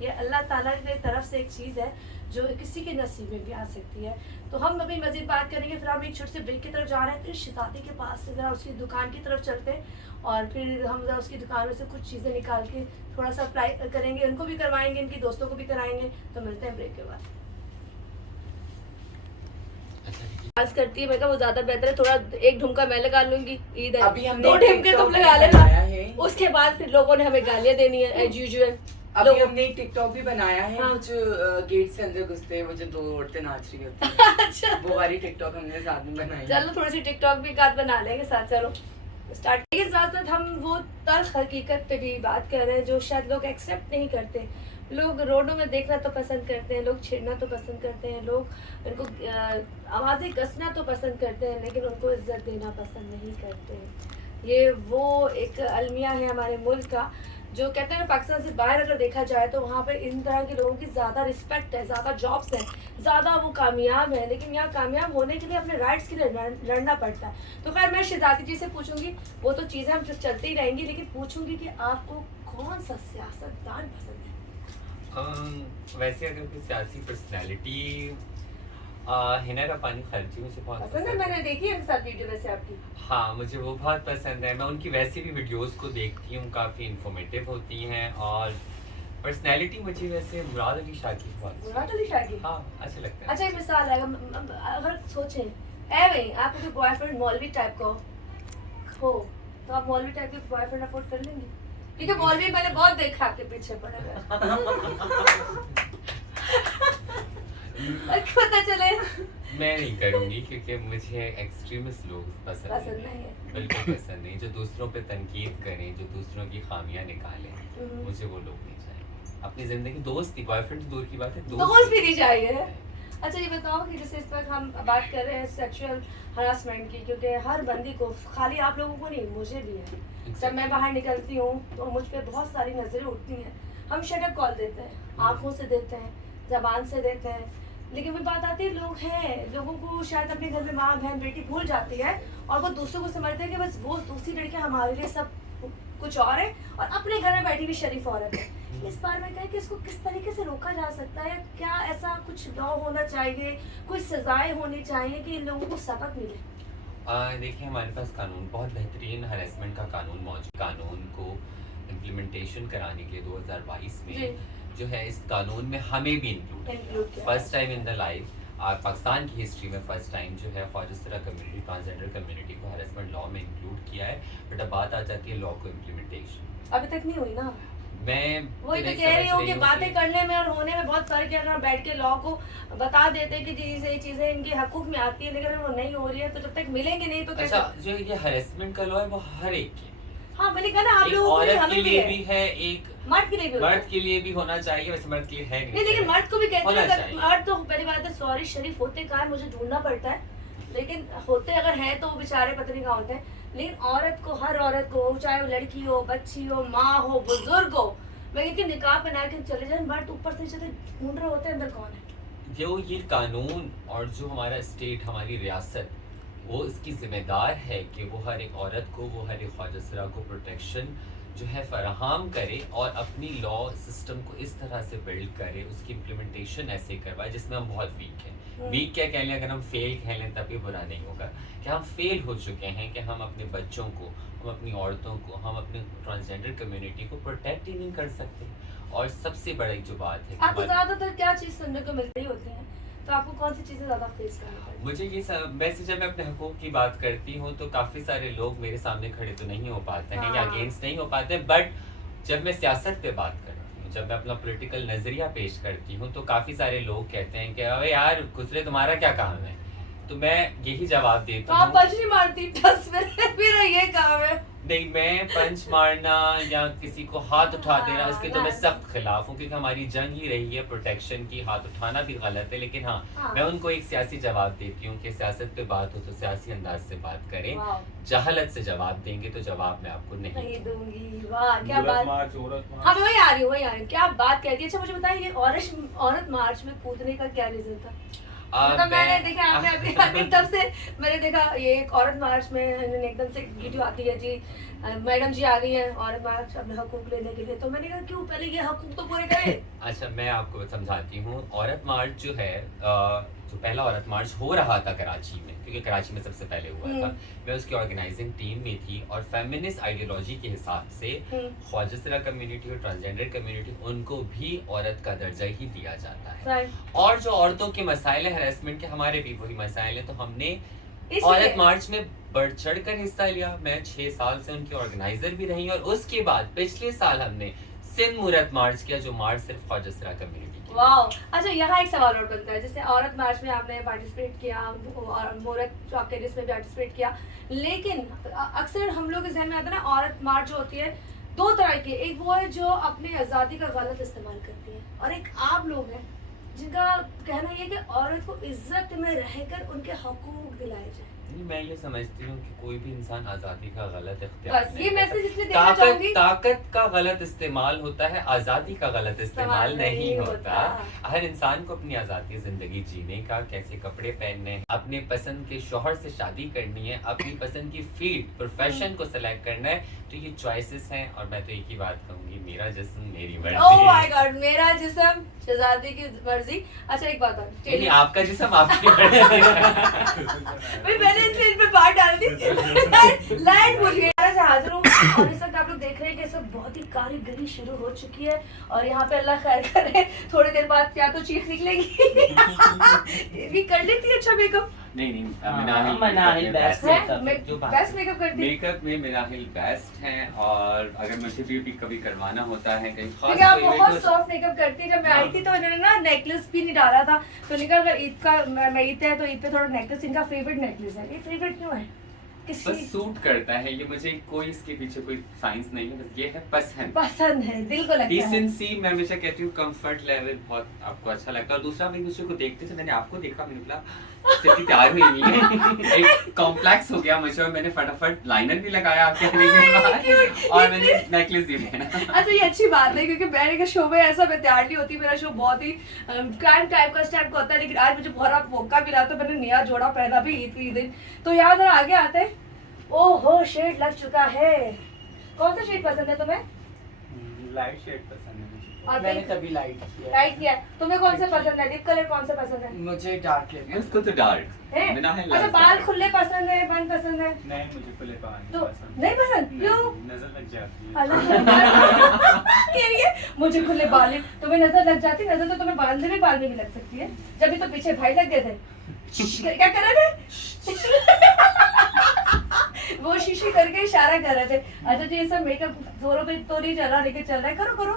ये अल्लाह ताला की तरफ से एक चीज़ है जो किसी के नसीब में भी आ सकती है। तो हम अभी मज़ीद बात करेंगे, फिर हम एक छोटे से ब्रेक की तरफ जा रहे हैं, फिर शहजादी के पास से ज़रा उसकी दुकान की तरफ चलते हैं, और फिर हम ज़रा उसकी दुकान में से कुछ चीज़ें निकाल के थोड़ा सा अप्लाई करेंगे, उनको भी करवाएंगे, इनकी दोस्तों को भी कराएंगे। तो मिलते हैं ब्रेक के बाद। आवाज करती है, मैं कहा वो ज्यादा बेहतर है, थोड़ा एक ढुमका मैं लगा लूंगी, ईद है, अभी हमने 2 ढुमके TikTok तुम लगा बनाया है। लेना, उसके बाद फिर लोगों ने हमें गालियां देनी है एज यूजुअल। अभी हमने एक टिकटॉक भी बनाया है, हाँ। वो जो गेट से अंदर घुसते हैं, वो जो 2 औरतें नाच रही होती हैं, अच्छा वो वाली टिकटॉक हमने साथ में बनाई है। चलो थोड़ी सी टिकटॉक भी एक आध बना लेंगे साथ। चलो स्टार्ट के साथ साथ हम वो तल्ख हकीकत पे भी बात कर रहे हैं जो शायद लोग एक्सेप्ट नहीं करते। लोग रोडों में देखना तो पसंद करते हैं, लोग छेड़ना तो पसंद करते हैं, लोग उनको आवाज़ें कसना तो पसंद करते हैं, लेकिन उनको इज्जत देना पसंद नहीं करते। ये वो एक अलमिया है हमारे मुल्क का, जो कहते हैं पाकिस्तान से बाहर अगर देखा जाए तो वहाँ पे इन तरह के लोगों की ज़्यादा रिस्पेक्ट है, ज़्यादा जॉब्स हैं, ज़्यादा वो कामयाब है। लेकिन यहाँ कामयाब होने के लिए अपने राइट्स के लिए लड़ना पड़ता है। तो खैर मैं शहजादी जी से पूछूंगी, वो तो चीज़ें हम चलती ही रहेंगी, लेकिन पूछूंगी कि आपको कौन सा सियासतदान पसंद है? वैसे अगर कोई सियासी पर्सनैलिटी हिना रब्बानी खलजी मुझे बहुत पसंद है, मैंने देखी है उनके साथ वीडियो वैसे आपकी। हाँ, मुझे वो बहुत पसंद है। मैं उनकी वैसे भी वीडियोस को देखती हूँ, काफ़ी इंफॉर्मेटिव होती हैं। और पर्सनैलिटी मुझे वैसे मुराद अली शाह की बहुत मुराद अली शाह की? हाँ, अच्छा लगता है। अच्छा एक मिसाल है, अगर सोचें ए भाई आपको कोई बॉयफ्रेंड मौलवी टाइप का हो तो आप मौलवी टाइप के बॉयफ्रेंड अफोर्ड कर लेंगे? क्योंकि मौलवी मैंने बहुत देखा आपके पीछे पड़े हुए। पता चले मैं नहीं करूँगी क्योंकि मुझे एक्सट्रीमिस्ट लोग पसंद पसंद नहीं है। बिल्कुल पसंद नहीं, जो दूसरों पे तनकीद करें, जो दूसरों की खामियां निकालें, मुझे वो लोग नहीं चाहिए। अपनी ज़िंदगी दोस्त ही, बॉयफ्रेंड दूर की बात है, दोस्त भी नहीं चाहिए। अच्छा ये बताओ कि जैसे इस वक्त हम बात कर रहे हैं सेक्सुअल हरासमेंट की, क्योंकि हर बंदी को, खाली आप लोगों को नहीं, मुझे भी है। जब मैं बाहर निकलती हूँ तो मुझ पर बहुत सारी नज़रें उठती हैं। हम शटअप कॉल देते हैं, आँखों से देते हैं, ज़बान से देते हैं, लेकिन वो बात आती है लोग हैं, लोगों को शायद अपने घर में माँ बहन बेटी भूल जाती है और वो दूसरों को समझते हैं कि बस वो दूसरी लड़कियाँ हमारे लिए सब कुछ और है और अपने घर में बैठी हुई शरीफ औरत है। इस बारे में कहें कि इसको किस तरीके से रोका जा सकता है? क्या ऐसा कुछ लॉ होना चाहिए, कुछ सजाएं होनी चाहिए कि इन लोगों को सबक मिले? देखिए हमारे पास कानून, बहुत बेहतरीन हरेसमेंट का कानून मौजूद। कानून को इम्प्लीमेंटेशन कराने के लिए 2022 में जो है, इस कानून में हमें भी include first time in the life Pakistan की हिस्ट्री में फर्स्ट टाइम जो है ख्वाजा कम्युनिटी, ट्रांसजेंडर कम्युनिटी को हरेसमेंट लॉ में इंक्लूड किया है। बट अब बात आ जाती है लॉ को इम्प्लीमेंटेशन, अभी तक नहीं हुई ना। मैं वही तो कह रही हूँ कि बातें करने में और होने में बहुत फर्क है। अगर बैठ के लॉ को बता देते कि जी ये चीजें इनके हकूक में आती है, लेकिन वो नहीं हो रही है तो जब तक मिलेंगे नहीं तो कैसे? अच्छा, जो ये हरेसमेंट का लॉ है वो हर एक के, हाँ मैंने कहा ना, आप एक लोगों औरत के लिए भी है, एक मर्द के लिए भी, मर्द के लिए भी होना चाहिए। वैसे मर्द के लिए है नहीं, लेकिन मर्द को भी कहते होना हैं। चाहिए। मर्द तो पहली बात है, सॉरी शरीफ होते कहाँ है, मुझे ढूंढना पड़ता है, लेकिन होते अगर हैं तो वो बेचारे पता नहीं कहाँ होते हैं। लेकिन औरत को, हर औरत को, चाहे वो लड़की हो, बच्ची हो, माँ हो, बुजुर्ग हो, मैं कहती हूँ निकाह पहना के चले जाए। मर्द ऊपर से नीचे ढूंढ रहे होते हैं अंदर कौन है। जो ये कानून और जो हमारा स्टेट, हमारी रियासत, वो इसकी जिम्मेदार है कि वो हर एक औरत को, वो हर एक ख्वाजा को प्रोटेक्शन जो है फराहम करे और अपनी लॉ सिस्टम को इस तरह से बिल्ड करे, उसकी इम्प्लीमेंटेशन ऐसे करवाए जिसमें हम बहुत वीक हैं। वीक क्या कह लें, अगर हम फेल कह लें तब भी बुरा नहीं होगा कि हम फेल हो चुके हैं, कि हम अपने बच्चों को, हम अपनी औरतों को, हम अपने ट्रांसजेंडर कम्युनिटी को प्रोटेक्ट ही नहीं कर सकते। और सबसे बड़ी जो बात है, आपको ज़्यादातर क्या चीज़ सुनने को मिलती होती है, तो आपको कौन सी चीज़ें ज़्यादा फेस करनी पड़ती है? मुझे ये सब, वैसे जब मैं अपने हकूक़ की बात करती हूँ तो काफ़ी सारे लोग मेरे सामने खड़े तो नहीं हो पाते हैं, या अगेंस्ट नहीं हो पाते, बट जब मैं सियासत पे बात करती हूँ, जब मैं अपना पॉलिटिकल नज़रिया पेश करती हूँ, तो काफ़ी सारे लोग कहते हैं कि अरे यार गुजरे तुम्हारा क्या काम है? तो मैं यही जवाब देता हूँ, आप पंच नहीं मारती, बस मेरा ये काम है। नहीं, मैं पंच मारना या किसी को हाथ उठा देना, इसके तो मैं नहीं। सख्त खिलाफ हूँ, क्योंकि हमारी जंग ही रही है प्रोटेक्शन की। हाथ उठाना भी गलत है, लेकिन हाँ, मैं उनको एक सियासी जवाब देती हूँ कि सियासत पे बात हो तो सियासी अंदाज से बात करें, जहालत से जवाब देंगे तो जवाब मैं आपको नहीं दूंगी। वाह क्या बात। औरत हाँ मैं वही आ रही हूँ, क्या बात कहती है। अच्छा मुझे बताइए, औरत मार्च में कूदने का क्या रीजन था? मतलब मैंने देखा, आपने अभी तब से मैंने देखा ये एक औरत मार्च में एकदम से वीडियो आती है जी, मैडम जी आ गई हैं औरत मार्च अपने हकूक लेने के लिए, तो मैंने कहा क्यों, पहले ये हकूक तो पूरे करें। अच्छा, मैं आपको समझाती हूँ। औरत मार्च जो है, जो पहला औरत मार्च हो रहा था कराची में, क्योंकि कराची में सबसे पहले हुआ था, मैं उसकी ऑर्गेनाइजिंग टीम में थी, और फेमिनिस्ट आइडियोलॉजी के हिसाब से ख्वाजा कम्युनिटी और ट्रांसजेंडर कम्युनिटी, उनको भी औरत का दर्जा ही दिया जाता है। और जो औरतों के मसाइल है हरेसमेंट के, हमारे भी वही मसाइल है, तो हमने औरत मार्च में बढ़ चढ़ कर हिस्सा लिया। मैं 6 साल से उनकी ऑर्गेनाइजर भी रही, और उसके बाद पिछले साल हमने सिंध मूरत मार्च किया, जो मार्च सिर्फ ख्वाजा असरा कम्युनिटी की। वाओ। अच्छा, यहाँ एक सवाल और बनता है, जैसे औरत मार्च में आपने पार्टिसिपेट किया और मूरत जो आपके इसमें भी पार्टिसिपेट किया, लेकिन अक्सर हम लोग के जहन में आता है ना, औरत मार्च जो होती है दो तरह की, एक वो है जो अपने आज़ादी का गलत इस्तेमाल करती है, और एक आप लोग हैं जिनका कहना ये है कि औरत को इज्जत में रहकर उनके हकूक दिलाए जाए। नहीं, मैं ये समझती हूँ कि कोई भी इंसान आज़ादी का गलत इख्तियार बस नहीं ये कर मैसेज सकता। इसलिए देना चाहूंगी। ताकत का गलत इस्तेमाल होता है, आज़ादी का गलत इस्तेमाल नहीं होता। हर इंसान को अपनी आज़ादी ज़िंदगी जीने का, कैसे कपड़े पहनने हैं, अपने पसंद के शौहर से शादी करनी है, अपनी पसंद की फील्ड प्रोफेशन को सेलेक्ट करना है, तो ये चॉइसेस हैं। और मैं तो एक ही बात कहूँगी, मेरा जिस्म मेरी ओह मर्जी। माय गॉड, मेरा जिस्म शहजादी की मर्जी। अच्छा एक बात और, नहीं, आपका जिस्म आपकी मर्जी। भाई मैंने इसलिए इन पे बात डाल दी, लाइन भूल गई। मैं हाजिर हूँ और इस वक्त आप लोग देख रहे हैं कि सब बहुत ही कारीगरी शुरू हो चुकी है, और यहाँ पे अल्लाह खैर करे थोड़ी देर बाद क्या तो चीख निकलेगी। ये कर लेती है अच्छा मेकअप? नहीं, मनाहिल बेस्ट बेस्ट मेकअप करती है। मेकअप में मनाहिल बेस्ट हैं, और अगर मुझे भी कभी करवाना होता है कहीं खास क्योंकि आप कोई बहुत event सॉफ्ट मेकअप करती है। जब मैं आई थी तो इन्होंने ना नेकलेस भी नहीं डाला था, तो निकल अगर ईद का मैं ईद है तो ईद पे थोड़ा नेकलेस, इनका फेवरेट नेकलेस है। ये फेवरेट क्यों है? किस बस सूट करता है ये, मुझे कोई इसके पीछे कोई साइंस नहीं है, बस ये है पसंद। पसंद है, दिल को लगता है। डिसेंसी, मैं हमेशा कहती हूँ कंफर्ट लेवल बहुत आपको अच्छा लगता है। और दूसरा, एक दूसरे को देखते थे, मैंने आपको देखा, मैंने बोला इतनी तैयार हुई नहीं है। एक कॉम्प्लेक्स हो गया मुझे, और मैंने फटाफट लाइनर भी लगाया आपके आने के बाद, और मैंने नेकलेस भी पहना। अच्छा ये अच्छी बात है, क्योंकि मैंने के शो में ऐसा मैं तैयार नहीं होती, मेरा शो बहुत ही क्राइम टाइप का स्टेप का होता है, लेकिन आज मुझे बहुत मौका मिला तो मैंने नया जोड़ा पहना भी ईद के दिन। तो यहाँ जरा आगे आते हैं। ओहो, शेड लग चुका है। कौन सा शेड पसंद है तुम्हें? लाइट शेड पसंद है मुझे। और मैंने पिंक? कभी लाइट किया है। लाइट किया है। तुम्हें कौन सा पसंद है? लिप कलर कौन सा पसंद है? मुझे डार्क लेकर उसको तो डार्क है? मनाहिल अच्छा, लाल बाल डार्क। खुले पसंद है, बंद पसंद है? नहीं, मुझे खुले बाल तो नहीं पसंद। नहीं पसंद? क्यों? नहीं, नजर लग जाती है। ये मुझे खुले बाल नहीं, तुम्हें नजर लग जाती। नजर तो तुम्हें बांधने में बाल में भी लग सकती है। जब भी तो पीछे भाई लग गए थे। क्या कर रहे थे? वो शीशी करके इशारा कर रहे थे। अच्छा जी, ये सब मेकअप जोरों पे तो नहीं चल रहा, लेकिन चल रहा है। करो करो।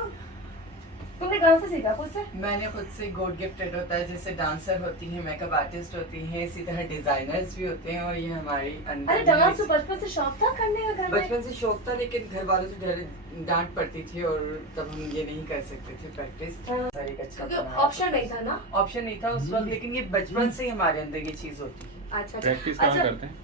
तुमने कहाँ से सीखा? खुद से? मैंने खुद से गॉड गिफ्टेड होता है, जैसे डांसर होती हैं, मेकअप आर्टिस्ट होती हैं, इसी तरह डिजाइनर्स भी होते हैं, और ये हमारी अरे डांस तो बचपन से शौक था करने का घर में? बचपन से शौक था, लेकिन घर वालों से डांट पड़ती थी, और तब हम ये नहीं कर सकते थे प्रैक्टिस। हाँ। सारी एक अच्छा क्योंकि बनाया ऑप्शन नहीं था ना। ऑप्शन नहीं था उस वक्त, लेकिन ये बचपन से ही हमारे अंदर ये चीज होती है। अच्छा प्रैक्टिस अच्छा। कहाँ करते हैं?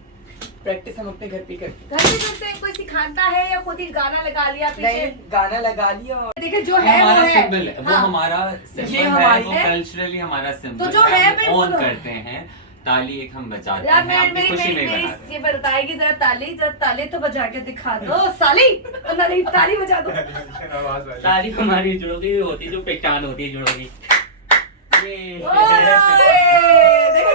प्रैक्टिस हम अपने घर पे करते हैं। घर पे करते हैं, कोई सिखाता है या खुद ही गाना लगा लिया नहीं, पीछे? गाना लगा लिया और देखिए जो वो है वो हमारा है। सिंबल है, वो हाँ। हमारा सिंबल ये है, हमारी वो है। कल्चरली हमारा सिंबल तो जो है हम फिर ऑन वो- करते हैं। ताली एक हम बजाते यार हैं, अपनी मेरी खुशी में मेरी बनाते ये हैं। बताएगी जरा ताली तो बजा के दिखा दो साली। नहीं, ताली बजा दो। आवाज आ रही है। ताली हमारी जुड़ों की होती है, जो पहचान होती है जुड़ों की। देखो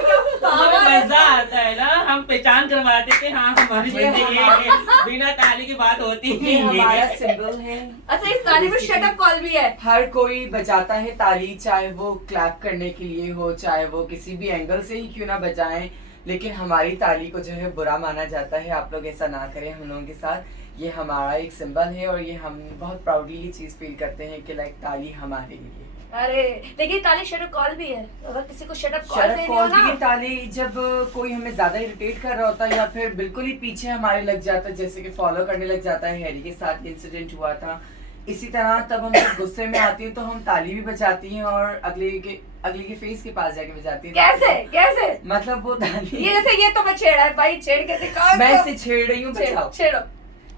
क्या हमें पावर है। मजा आता है ना, हम पहचान करवाते थे। हाँ, हमारी जिंदगी है, बिना ताली की बात होती ये नहीं हमारा है। सिंबल है। अच्छा, इस ताली में शट अप कॉल भी है। हर कोई बजाता है ताली, चाहे वो क्लैप करने के लिए हो, चाहे वो किसी भी एंगल से ही क्यों ना बजाएं, लेकिन हमारी ताली को जो है बुरा माना जाता है। आप लोग ऐसा ना करें हम लोगों के साथ। ये हमारा एक सिंबल है, और ये हम बहुत प्राउडली ये चीज फील करते हैं कि लाइक ताली हमारे लिए। अरे लेकिन ताली शट अप कॉल भी है। अगर किसी को शट अप कॉल शरद देनी हो कौल की ना, ये ताली जब कोई हमें ज्यादा इरिटेट कर रहा होता है, या फिर बिल्कुल ही पीछे हमारे लग जाता है, जैसे कि फॉलो करने लग जाता है, हैरी के साथ ये इंसिडेंट हुआ था। इसी तरह तब हम जब गुस्से में आती हैं तो हम ताली भी बजाती हैं, और अगले के फेस के पास जाके बजाती हैं। कैसे कैसे? मतलब वो ताली ये जैसे ये तो मैं छेड़ा है भाई, छेड़ के दिखाओ। मैं इसको। इसे छेड़ रही हूँ, छेड़ो बचाओ। छेड़ो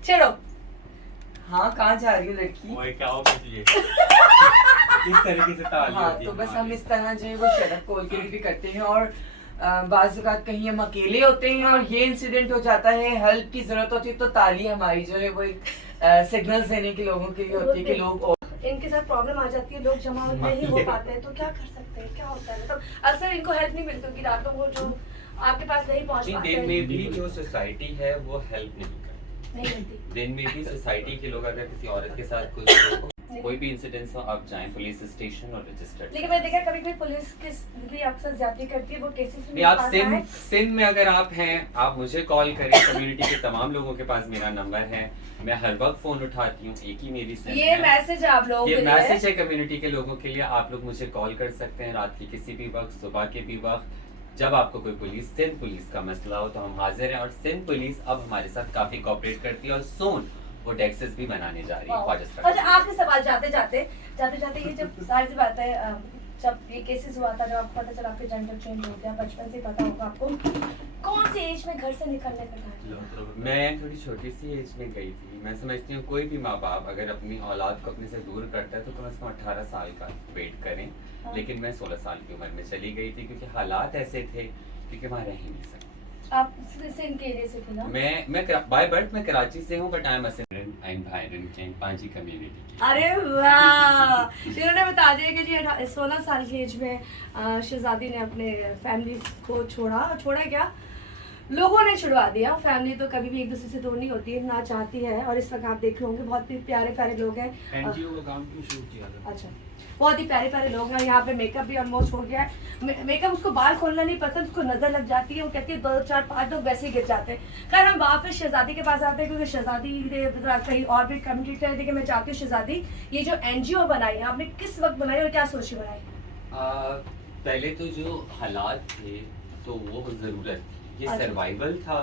छेड़ो। हाँ, कहाँ जा रही हो लड़की? ओए क्या हो पीछे? इस तरीके से ताली हाँ, होती है तो बस हम हमारी। इस तरह जो है वो शरद कौल के लिए भी करते हैं, और बाज़ औक़ात कहीं हम अकेले होते हैं और ये इंसिडेंट हो जाता है, हेल्प की जरूरत होती है, तो ताली हमारी जो है वो एक सिग्नल्स देने के लोगों के लिए होती है कि लोग इनके साथ प्रॉब्लम आ जाती है, लोग जमा नहीं हो पाते हैं, तो क्या कर सकते हैं? क्या होता है? मतलब अक्सर इनको हेल्प नहीं मिलती होगी रातों को, जो आपके पास नहीं पहुंच दिन पाते में हैं। भी जो सोसाइटी है वो हेल्प नहीं करती। नहीं मिलती। दिन में भी सोसाइटी के लोग अगर किसी औरत के साथ कुछ कोई भी इंसिडेंस हो आप जाएं पुलिस स्टेशन और रजिस्टर। लेकिन मैं देखा कभी कभी पुलिस किस भी आपसे ज्यादती करती है, वो केसेस नहीं, आप सिंध में अगर आप हैं आप मुझे कॉल करें। कम्युनिटी के तमाम लोगों के पास मेरा नंबर है, मैं हर वक्त फोन उठाती हूँ, एक ही मेरी सिम ये मैसेज आप लोगों ये के लिए मैसेज है कम्युनिटी के लोगों के लिए। आप लोग मुझे कॉल कर सकते हैं रात के किसी भी वक्त, सुबह के भी वक्त, जब आपको कोई पुलिस सिंध पुलिस का मसला हो तो हम हाजिर हैं। और सिंध पुलिस अब हमारे साथ काफी कोऑपरेट करती है और सोन वो डेक्सेस भी बनाने जा रही है ख्वाजा सराय। अच्छा, आखिरी सवाल जाते जाते ये जब जाहिर सी बात है, जब ये केसेस हुआ था, जब आपको पता चला आपके जेंडर चेंज हो गया, बचपन से पता होगा आपको, कौन सी एज में घर से निकलने का टाइम? मैं थोड़ी छोटी सी एज में गई थी। मैं समझती हूँ कोई भी माँ बाप अगर अपनी औलाद को अपने से दूर करता है तो कम से कम 18 साल का वेट करें। हाँ। लेकिन मैं 16 साल की उम्र में चली गई थी क्योंकि हालात ऐसे थे क्योंकि वहाँ रह ही नहीं सकते। आप सिंध के एरिया से थे ना? मैं बाय बर्थ मैं कराची से हूँ, but I am and Panchi community. अरे वाह, इन्होंने बता दिया कि जी 16 साल की एज में शहजादी ने अपने फैमिली को छोड़ा क्या, लोगों ने छुड़वा दिया। फैमिली तो कभी भी एक दूसरे से दूर नहीं होती है, ना चाहती है। और इस वक्त आप देख रहे होंगे बहुत ही प्यारे प्यारे लोग हैं। एनजीओ का काम क्यों शुरू किया था? अच्छा, बहुत ही प्यारे प्यारे लोग हैं। यहाँ पे मेकअप भी ऑलमोस्ट हो गया है। मेकअप उसको बाल खोलना नहीं पसंद, उसको नजर लग जाती है, वो कहती है 2 4 5 लोग वैसे ही गिर जाते हैं। खैर हम वापस शहजादी के पास आते हैं क्योंकि शहजादी ने कहीं और भी कम्युनिटी है। लेकिन मैं चाहती हूँ शहजादी, ये जो एनजीओ बनाई है आपने किस वक्त बनाई और क्या सोच के बनाई? पहले तो जो हालात थे तो वो ज़रूरत थी, ये अच्छा। सर्वाइवल था।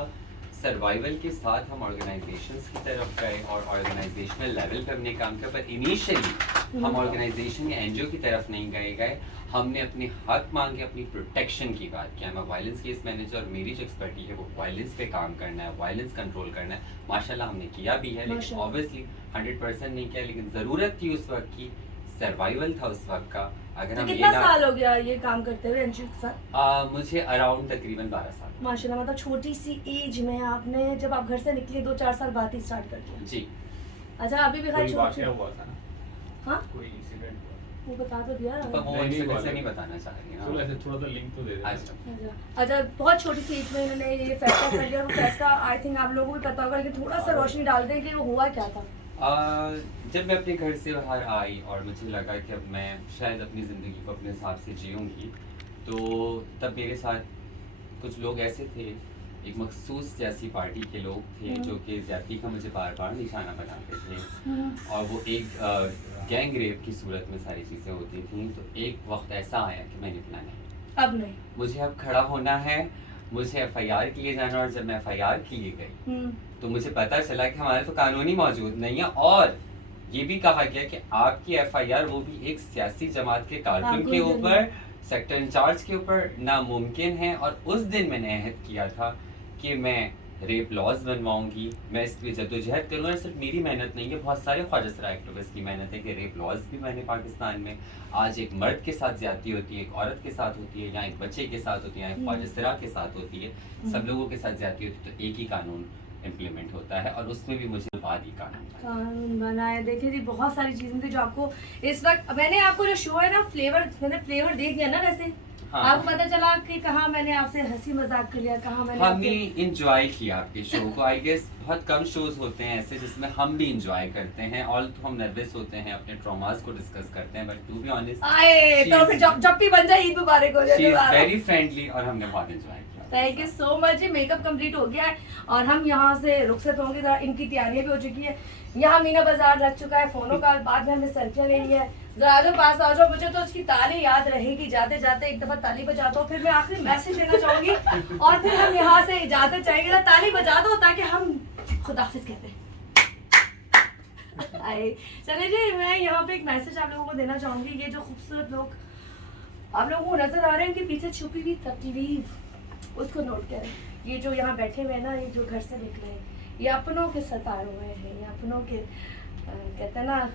सर्वाइवल के साथ हम ऑर्गेनाइजेशंस की तरफ गए और ऑर्गेनाइजेशनल लेवल पे हमने काम किया। पर इनिशियली हम ऑर्गेनाइजेशन या एनजीओ की तरफ नहीं गए। हमने अपने हक मांगे, अपनी प्रोटेक्शन की बात किया। मैं वायलेंस केस मैनेजर, मेरी जो एक्सपर्टी है वो वायलेंस पे काम करना है, वायलेंस कंट्रोल करना है। माशाल्लाह हमने किया भी है, लेकिन ऑब्वियसली 100% नहीं किया। लेकिन ज़रूरत थी उस वक्त की, सर्वाइवल था उस वक्त का। अगर तो हम कितना ये साल हो गया ये काम करते हुए एनजीओ के साथ? मुझे अराउंड तकरीबन 12 साल। माशाल्लाह, मतलब छोटी सी एज में आपने, जब आप घर से निकले 2 4 साल बाद ही स्टार्ट कर दिया। जी। अच्छा, अभी भी कोई खैर वाकया हुआ था ना? हाँ, कोई इंसिडेंट हुआ? वो बता तो दिया। पर वो नहीं, इंसिडेंट नहीं, से नहीं बताना चाह रही चलो ना। ऐसे थोड़ा सा लिंक तो दे दे। अच्छा। अच्छा, बहुत छोटी सी एज में इन्होंने ये फैसला कर लिया। और वो फैसला आई थिंक आप लोगों को भी पता होगा, लेकिन थोड़ा सा रोशनी डाल दें कि वो हुआ क्या था। जब मैं अपने घर से बाहर आई और मुझे लगा कि अब मैं शायद अपनी ज़िंदगी को अपने हिसाब से जीऊँगी, तो तब मेरे साथ कुछ लोग ऐसे थे, एक मखसूस सियासी पार्टी के लोग थे जो कि ज़्यादती का मुझे बार बार निशाना बनाते थे। और वो एक गैंग रेप की सूरत में सारी चीज़ें होती थी। तो एक वक्त ऐसा आया कि मैंने अपना नहीं, अब नहीं। मुझे अब खड़ा होना है, मुझे एफआईआर के लिए जाना। और जब मैं एफआईआर के लिए गई तो मुझे पता चला कि हमारे तो कानूनी मौजूद नहीं है। और ये भी कहा गया कि आपकी एफआईआर वो भी एक सियासी जमात के कारकुन के ऊपर, सेक्टर इंचार्ज के ऊपर नामुमकिन है। और उस दिन मैंने अहद किया था कि मैं रेप लॉज बनवाऊंगी, मैं इस पर जद्दोजहद करूँगा। सिर्फ मेरी मेहनत नहीं है, बहुत सारे ख्वाजा सराय एक्टिविस्ट की मेहनत है कि रेप लॉज भी बने पाकिस्तान में। आज एक मर्द के साथ ज्यादती होती है, एक औरत के साथ होती है, या एक बच्चे के साथ होती है, या एक ख्वाजा सरा के साथ होती है, सब लोगों के साथ ज्यादती होती है, तो एक ही कानून इम्प्लीमेंट होता है। और उसमें भी मुझे बाद ही कानून बनाए। देखिए जी, बहुत सारी चीजें थी जो आपको इस वक्त, मैंने आपको जो शो है ना फ्लेवर, मैंने फ्लेवर देख दिया ना वैसे। हाँ। आपको पता चला कि कहाँ मैंने आपसे हंसी मजाक कर लिया, कहाँ मैंने हमने आपसे- इंजॉय किया आपके शो को। आई गेस बहुत कम शोज होते हैं ऐसे जिसमें हम भी इंजॉय करते हैं। ऑल तो हम नर्वस होते हैं, अपने ट्रॉमास को डिस्कस करते हैं, बट टू बी ऑनेस्ट आए तो फिर जब भी बन जाए ईद मुबारक हो शी इज जाए। वेरी फ्रेंडली और हमने बहुत एंजॉय किया। थैंक यू सो मच जी। मेकअप कंप्लीट हो गया है और हम यहाँ से रुखसत होंगे। जरा इनकी तैयारियां भी हो चुकी है। यहाँ मीना बाजार लग चुका है फोनों का, बाद में हमने सेल्फियाँ लेनी है। जरा जो पास आ जाओ, मुझे तो उसकी ताली याद रहेगी। जाते जाते एक दफा ताली बजा दो, फिर मैं आखिरी मैसेज देना चाहूंगी और फिर हम यहाँ से इजाजत चाहेंगे। ना ताली बजा दो ताकि हम खुदाफिज कहते हैं। आए चले जी, मैं यहाँ पे एक मैसेज आप लोगों को देना चाहूंगी। ये जो खूबसूरत लोग आप लोगों को नजर आ रहे हैं, इनके पीछे छुपी हुई तकलीफ उसको नोट करें। ये जो यहाँ बैठे हुए हैं ना, ये जो घर से निकले हैं, ये अपनों के सताए हुए हैं, ये अपनों के कहते हैं ना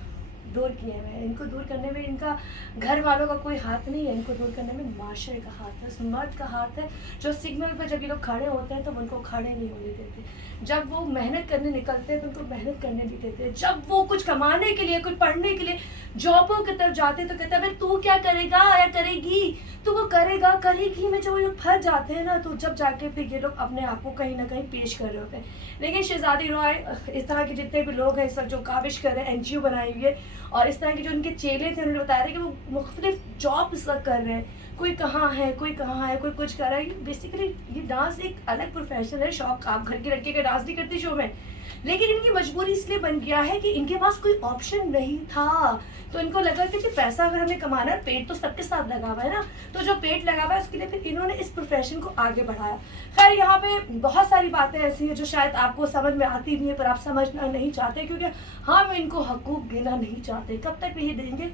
दूर किए हुए हैं। इनको दूर करने में इनका घर वालों का कोई हाथ नहीं है, इनको दूर करने में माशरे का हाथ है, उस मर्द का हाथ है जो सिग्नल पर जब ये लोग खड़े होते हैं तो उनको खड़े नहीं होने देते। जब वो मेहनत करने निकलते हैं तो उनको मेहनत करने नहीं देते। जब वो कुछ कमाने के लिए, कुछ पढ़ने के लिए जॉबों की तरफ जाते तो कहते हैं तू क्या करेगा या करेगी, तो वो करेगा करेगी में जब वो लोग फंस जाते हैं ना, तो जब जाके फिर ये लोग अपने आप को कहीं ना कहीं पेश कर रहे होते हैं। लेकिन शहजादी रॉय, इस तरह के जितने भी लोग हैं इस वक्त जो काविश कर रहे हैं, एनजीओ बनाई हुई है, और इस तरह के जो उनके चेले थे उन्होंने बताया था कि वो मुख्तलिफ जॉब इस वक्त कर रहे हैं, कोई कहाँ है, कोई कहाँ है, कोई कुछ कर रहा है। बेसिकली ये डांस एक अलग प्रोफेशन है, शौक। आप घर के लड़के का डांस नहीं करते शो में, लेकिन इनकी मजबूरी इसलिए बन गया है कि इनके पास कोई ऑप्शन नहीं था। तो इनको लगा कि पैसा अगर हमें कमाना है, पेट तो सबके साथ लगा हुआ है ना, तो जो पेट लगा हुआ है उसके लिए फिर इन्होंने इस प्रोफेशन को आगे बढ़ाया। खैर यहाँ पे बहुत सारी बातें ऐसी हैं जो शायद आपको समझ में आती भी हैं, पर आप समझना नहीं चाहते, क्योंकि हम इनको हकूक देना नहीं चाहते। कब तक ये देंगे?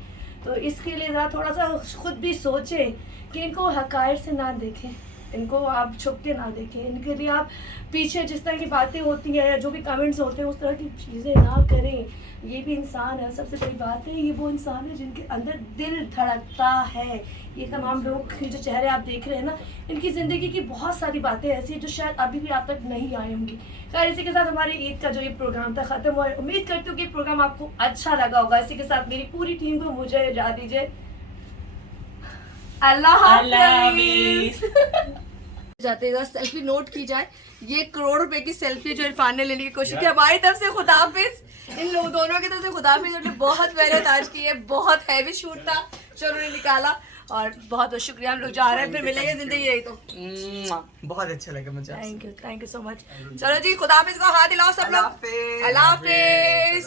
तो इसके लिए ज़रा थोड़ा सा खुद भी सोचें कि इनको हकायत से ना देखें, इनको आप छुप के ना देखें, इनके लिए आप पीछे जिस तरह की बातें होती हैं या जो भी कमेंट्स होते हैं उस तरह की चीज़ें ना करें। ये भी इंसान है, सबसे बड़ी बात है ये वो इंसान है जिनके अंदर दिल धड़कता है। ये तमाम लोग के जो चेहरे आप देख रहे हैं ना, इनकी ज़िंदगी की बहुत सारी बातें ऐसी हैं जो शायद अभी भी आप तक नहीं आई होंगी। खैर इसी के साथ हमारे ईद का जो ये प्रोग्राम था ख़त्म हुआ। उम्मीद करती हूँ कि प्रोग्राम आपको अच्छा लगा होगा। इसी के साथ मेरी पूरी टीम को मुझे इजाज़त दीजिए। अल्लाह हाफ़िज़। जाते हैं सेल्फी नोट की जाए। ये करोड़ रुपए की सेल्फी जो इरफान ने लेने की कोशिश की, हमारी तरफ से खुदाफिज, इन लोग दोनों की तरफ से खुदाफिज। उन्होंने बहुत मेहनत आज की है, बहुत हैवी शूट था जो उन्होंने निकाला, और बहुत बहुत शुक्रिया। हम लोग जा रहे हैं, फिर मिलेंगे जिंदगी यही तो। बहुत अच्छा लगा मुझे। Thank you so much. चलो जी, खुदाफिज को हाथ दिलाओ सब लोग। अल्लाह हाफिज।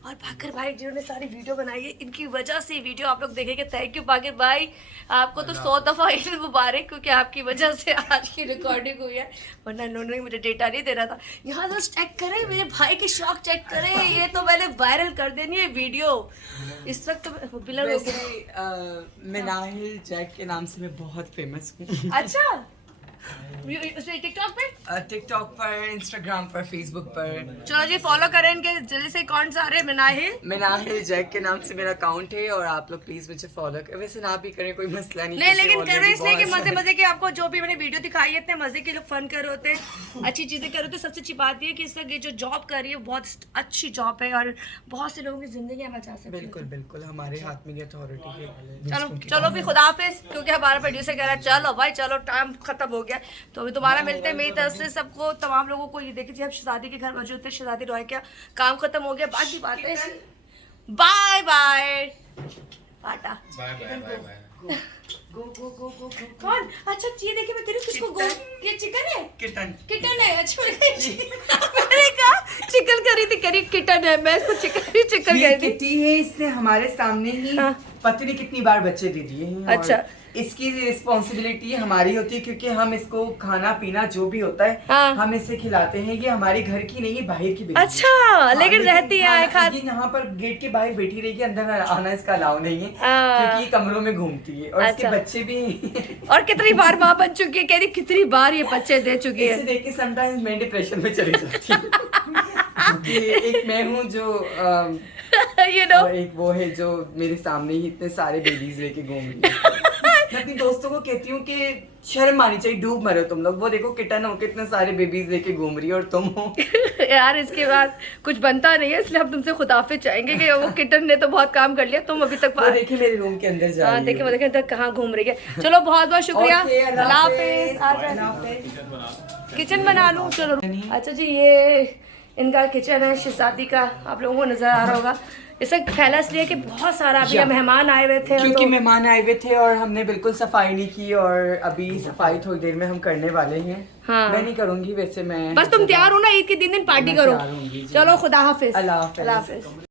और बाकर भाई जिन्होंने सारी वीडियो बनाई है, इनकी वजह से वीडियो आप लोग देखेंगे। थैंक यू बाकर भाई, आपको तो 100 दफ़ा ईद मुबारक, क्योंकि आपकी वजह से आज की रिकॉर्डिंग हुई है, वरना इन्होंने मुझे डेटा नहीं दे रहा था। यहाँ से चेक करें, मेरे भाई के शौक चेक करें, ये तो मैंने वायरल कर देनी है वीडियो। इस वक्त तो बिलर हो गया। मिनाहिल जैक के नाम से मैं बहुत फेमस हूँ। अच्छा, टिकटॉक पे, टिकटॉक पर, इंस्टाग्राम पर, फेसबुक पर। चलो जी फॉलो करें इनके जल्दी से। कौन सा रहे? मिनाहिल जैक के नाम से मेरा अकाउंट है, और आप लोग प्लीज मुझे फॉलो करें। वैसे ना भी करें कोई मसला नहीं, लेकिन कर रहे इसलिए कि मजे मजे के आपको जो भी मैंने वीडियो दिखाई है, इतने मजे के लोग फन कर रहे होते हैं, अच्छी चीजें कर रहे होते हैं। सबसे अच्छी बात ये कि इस वक्त ये जो जॉब कर रही है बहुत अच्छी जॉब है, और बहुत से लोगों की जिंदगी बचा सकती है। बिल्कुल बिल्कुल, हमारे हाथ में ये अथॉरिटी है। चलो भी खुदाफिज, क्योंकि हमारा प्रोड्यूसर कह रहा है चलो भाई चलो, टाइम खत्म हो गया। तो अभी दोबारा मिलते हैं। मेरी तरफ से सबको, तमाम लोगों को ये देखिए, हम शहजादी के घर मौजूद थे, शहजादी रॉय का काम खत्म हो गया, बाकी बातें बाय बाय टाटा। कौन? अच्छा ये देखिए, मैं तेरे किसको गो, ये चिकन है, किटन है। अच्छा मैंने कहा चिकन करी थी, करी किटन है, मैं इसको चिकन ये करी थी। किटी है, इसने हमारे सामने ही पता नहीं कितनी बार बच्चे दे दिए हैं। अच्छा, इसकी रिस्पॉन्सिबिलिटी हमारी होती है, क्योंकि हम इसको खाना पीना जो भी होता है हाँ। हम इसे खिलाते हैं। ये हमारी घर की नहीं है, बाहर की बेटी। अच्छा, लेकिन रहती है ये यहाँ पर गेट के बाहर बैठी रहेगी, अंदर आना इसका अलाउ नहीं है, क्योंकि ये कमरों में घूमती है। और इसके बच्चे भी और कितनी बार माँ बन चुकी है, कह रही कितनी बार ये बच्चे दे चुकी है। इसे देख के समटाइम्स मैं डिप्रेशन में चली जाती हूँ। एक मैं हूँ जो और एक वो है जो मेरे सामने ही इतने सारे बेबीज लेके घूम रही है। मैं अपनी दोस्तों को कहती हूँ कि शर्म आनी चाहिए, डूब मरो तुम लोग। वो देखो किटन हो, कितने सारे बेबीज लेके घूम रही है, और तुम हो। यार इसके बाद कुछ बनता नहीं है, इसलिए हम तुमसे खुदाफिज चाहेंगे कि वो किटन ने तो बहुत काम कर लिया, तुम अभी तक देखिए मेरे रूम के अंदर जा रही है। देखिए वो देखिए अंदर कहाँ घूम रही है। चलो बहुत बहुत शुक्रिया, अल्लाह हाफिज। किचन बना लूँ, चलो। अच्छा जी, ये इनका किचन है शहजादी का, आप लोगों को नजर आ रहा होगा। इसे फैला इसलिए कि बहुत सारा अभी मेहमान आए हुए थे, क्योंकि मेहमान आए हुए थे और हमने बिल्कुल सफाई नहीं की, और अभी सफाई थोड़ी देर में हम करने वाले हैं। हाँ। मैं नहीं करूंगी वैसे, मैं बस तुम तैयार हो ना, ईद के दिन पार्टी करो। चलो खुदा हाफिज। अल्लाह हाफिज।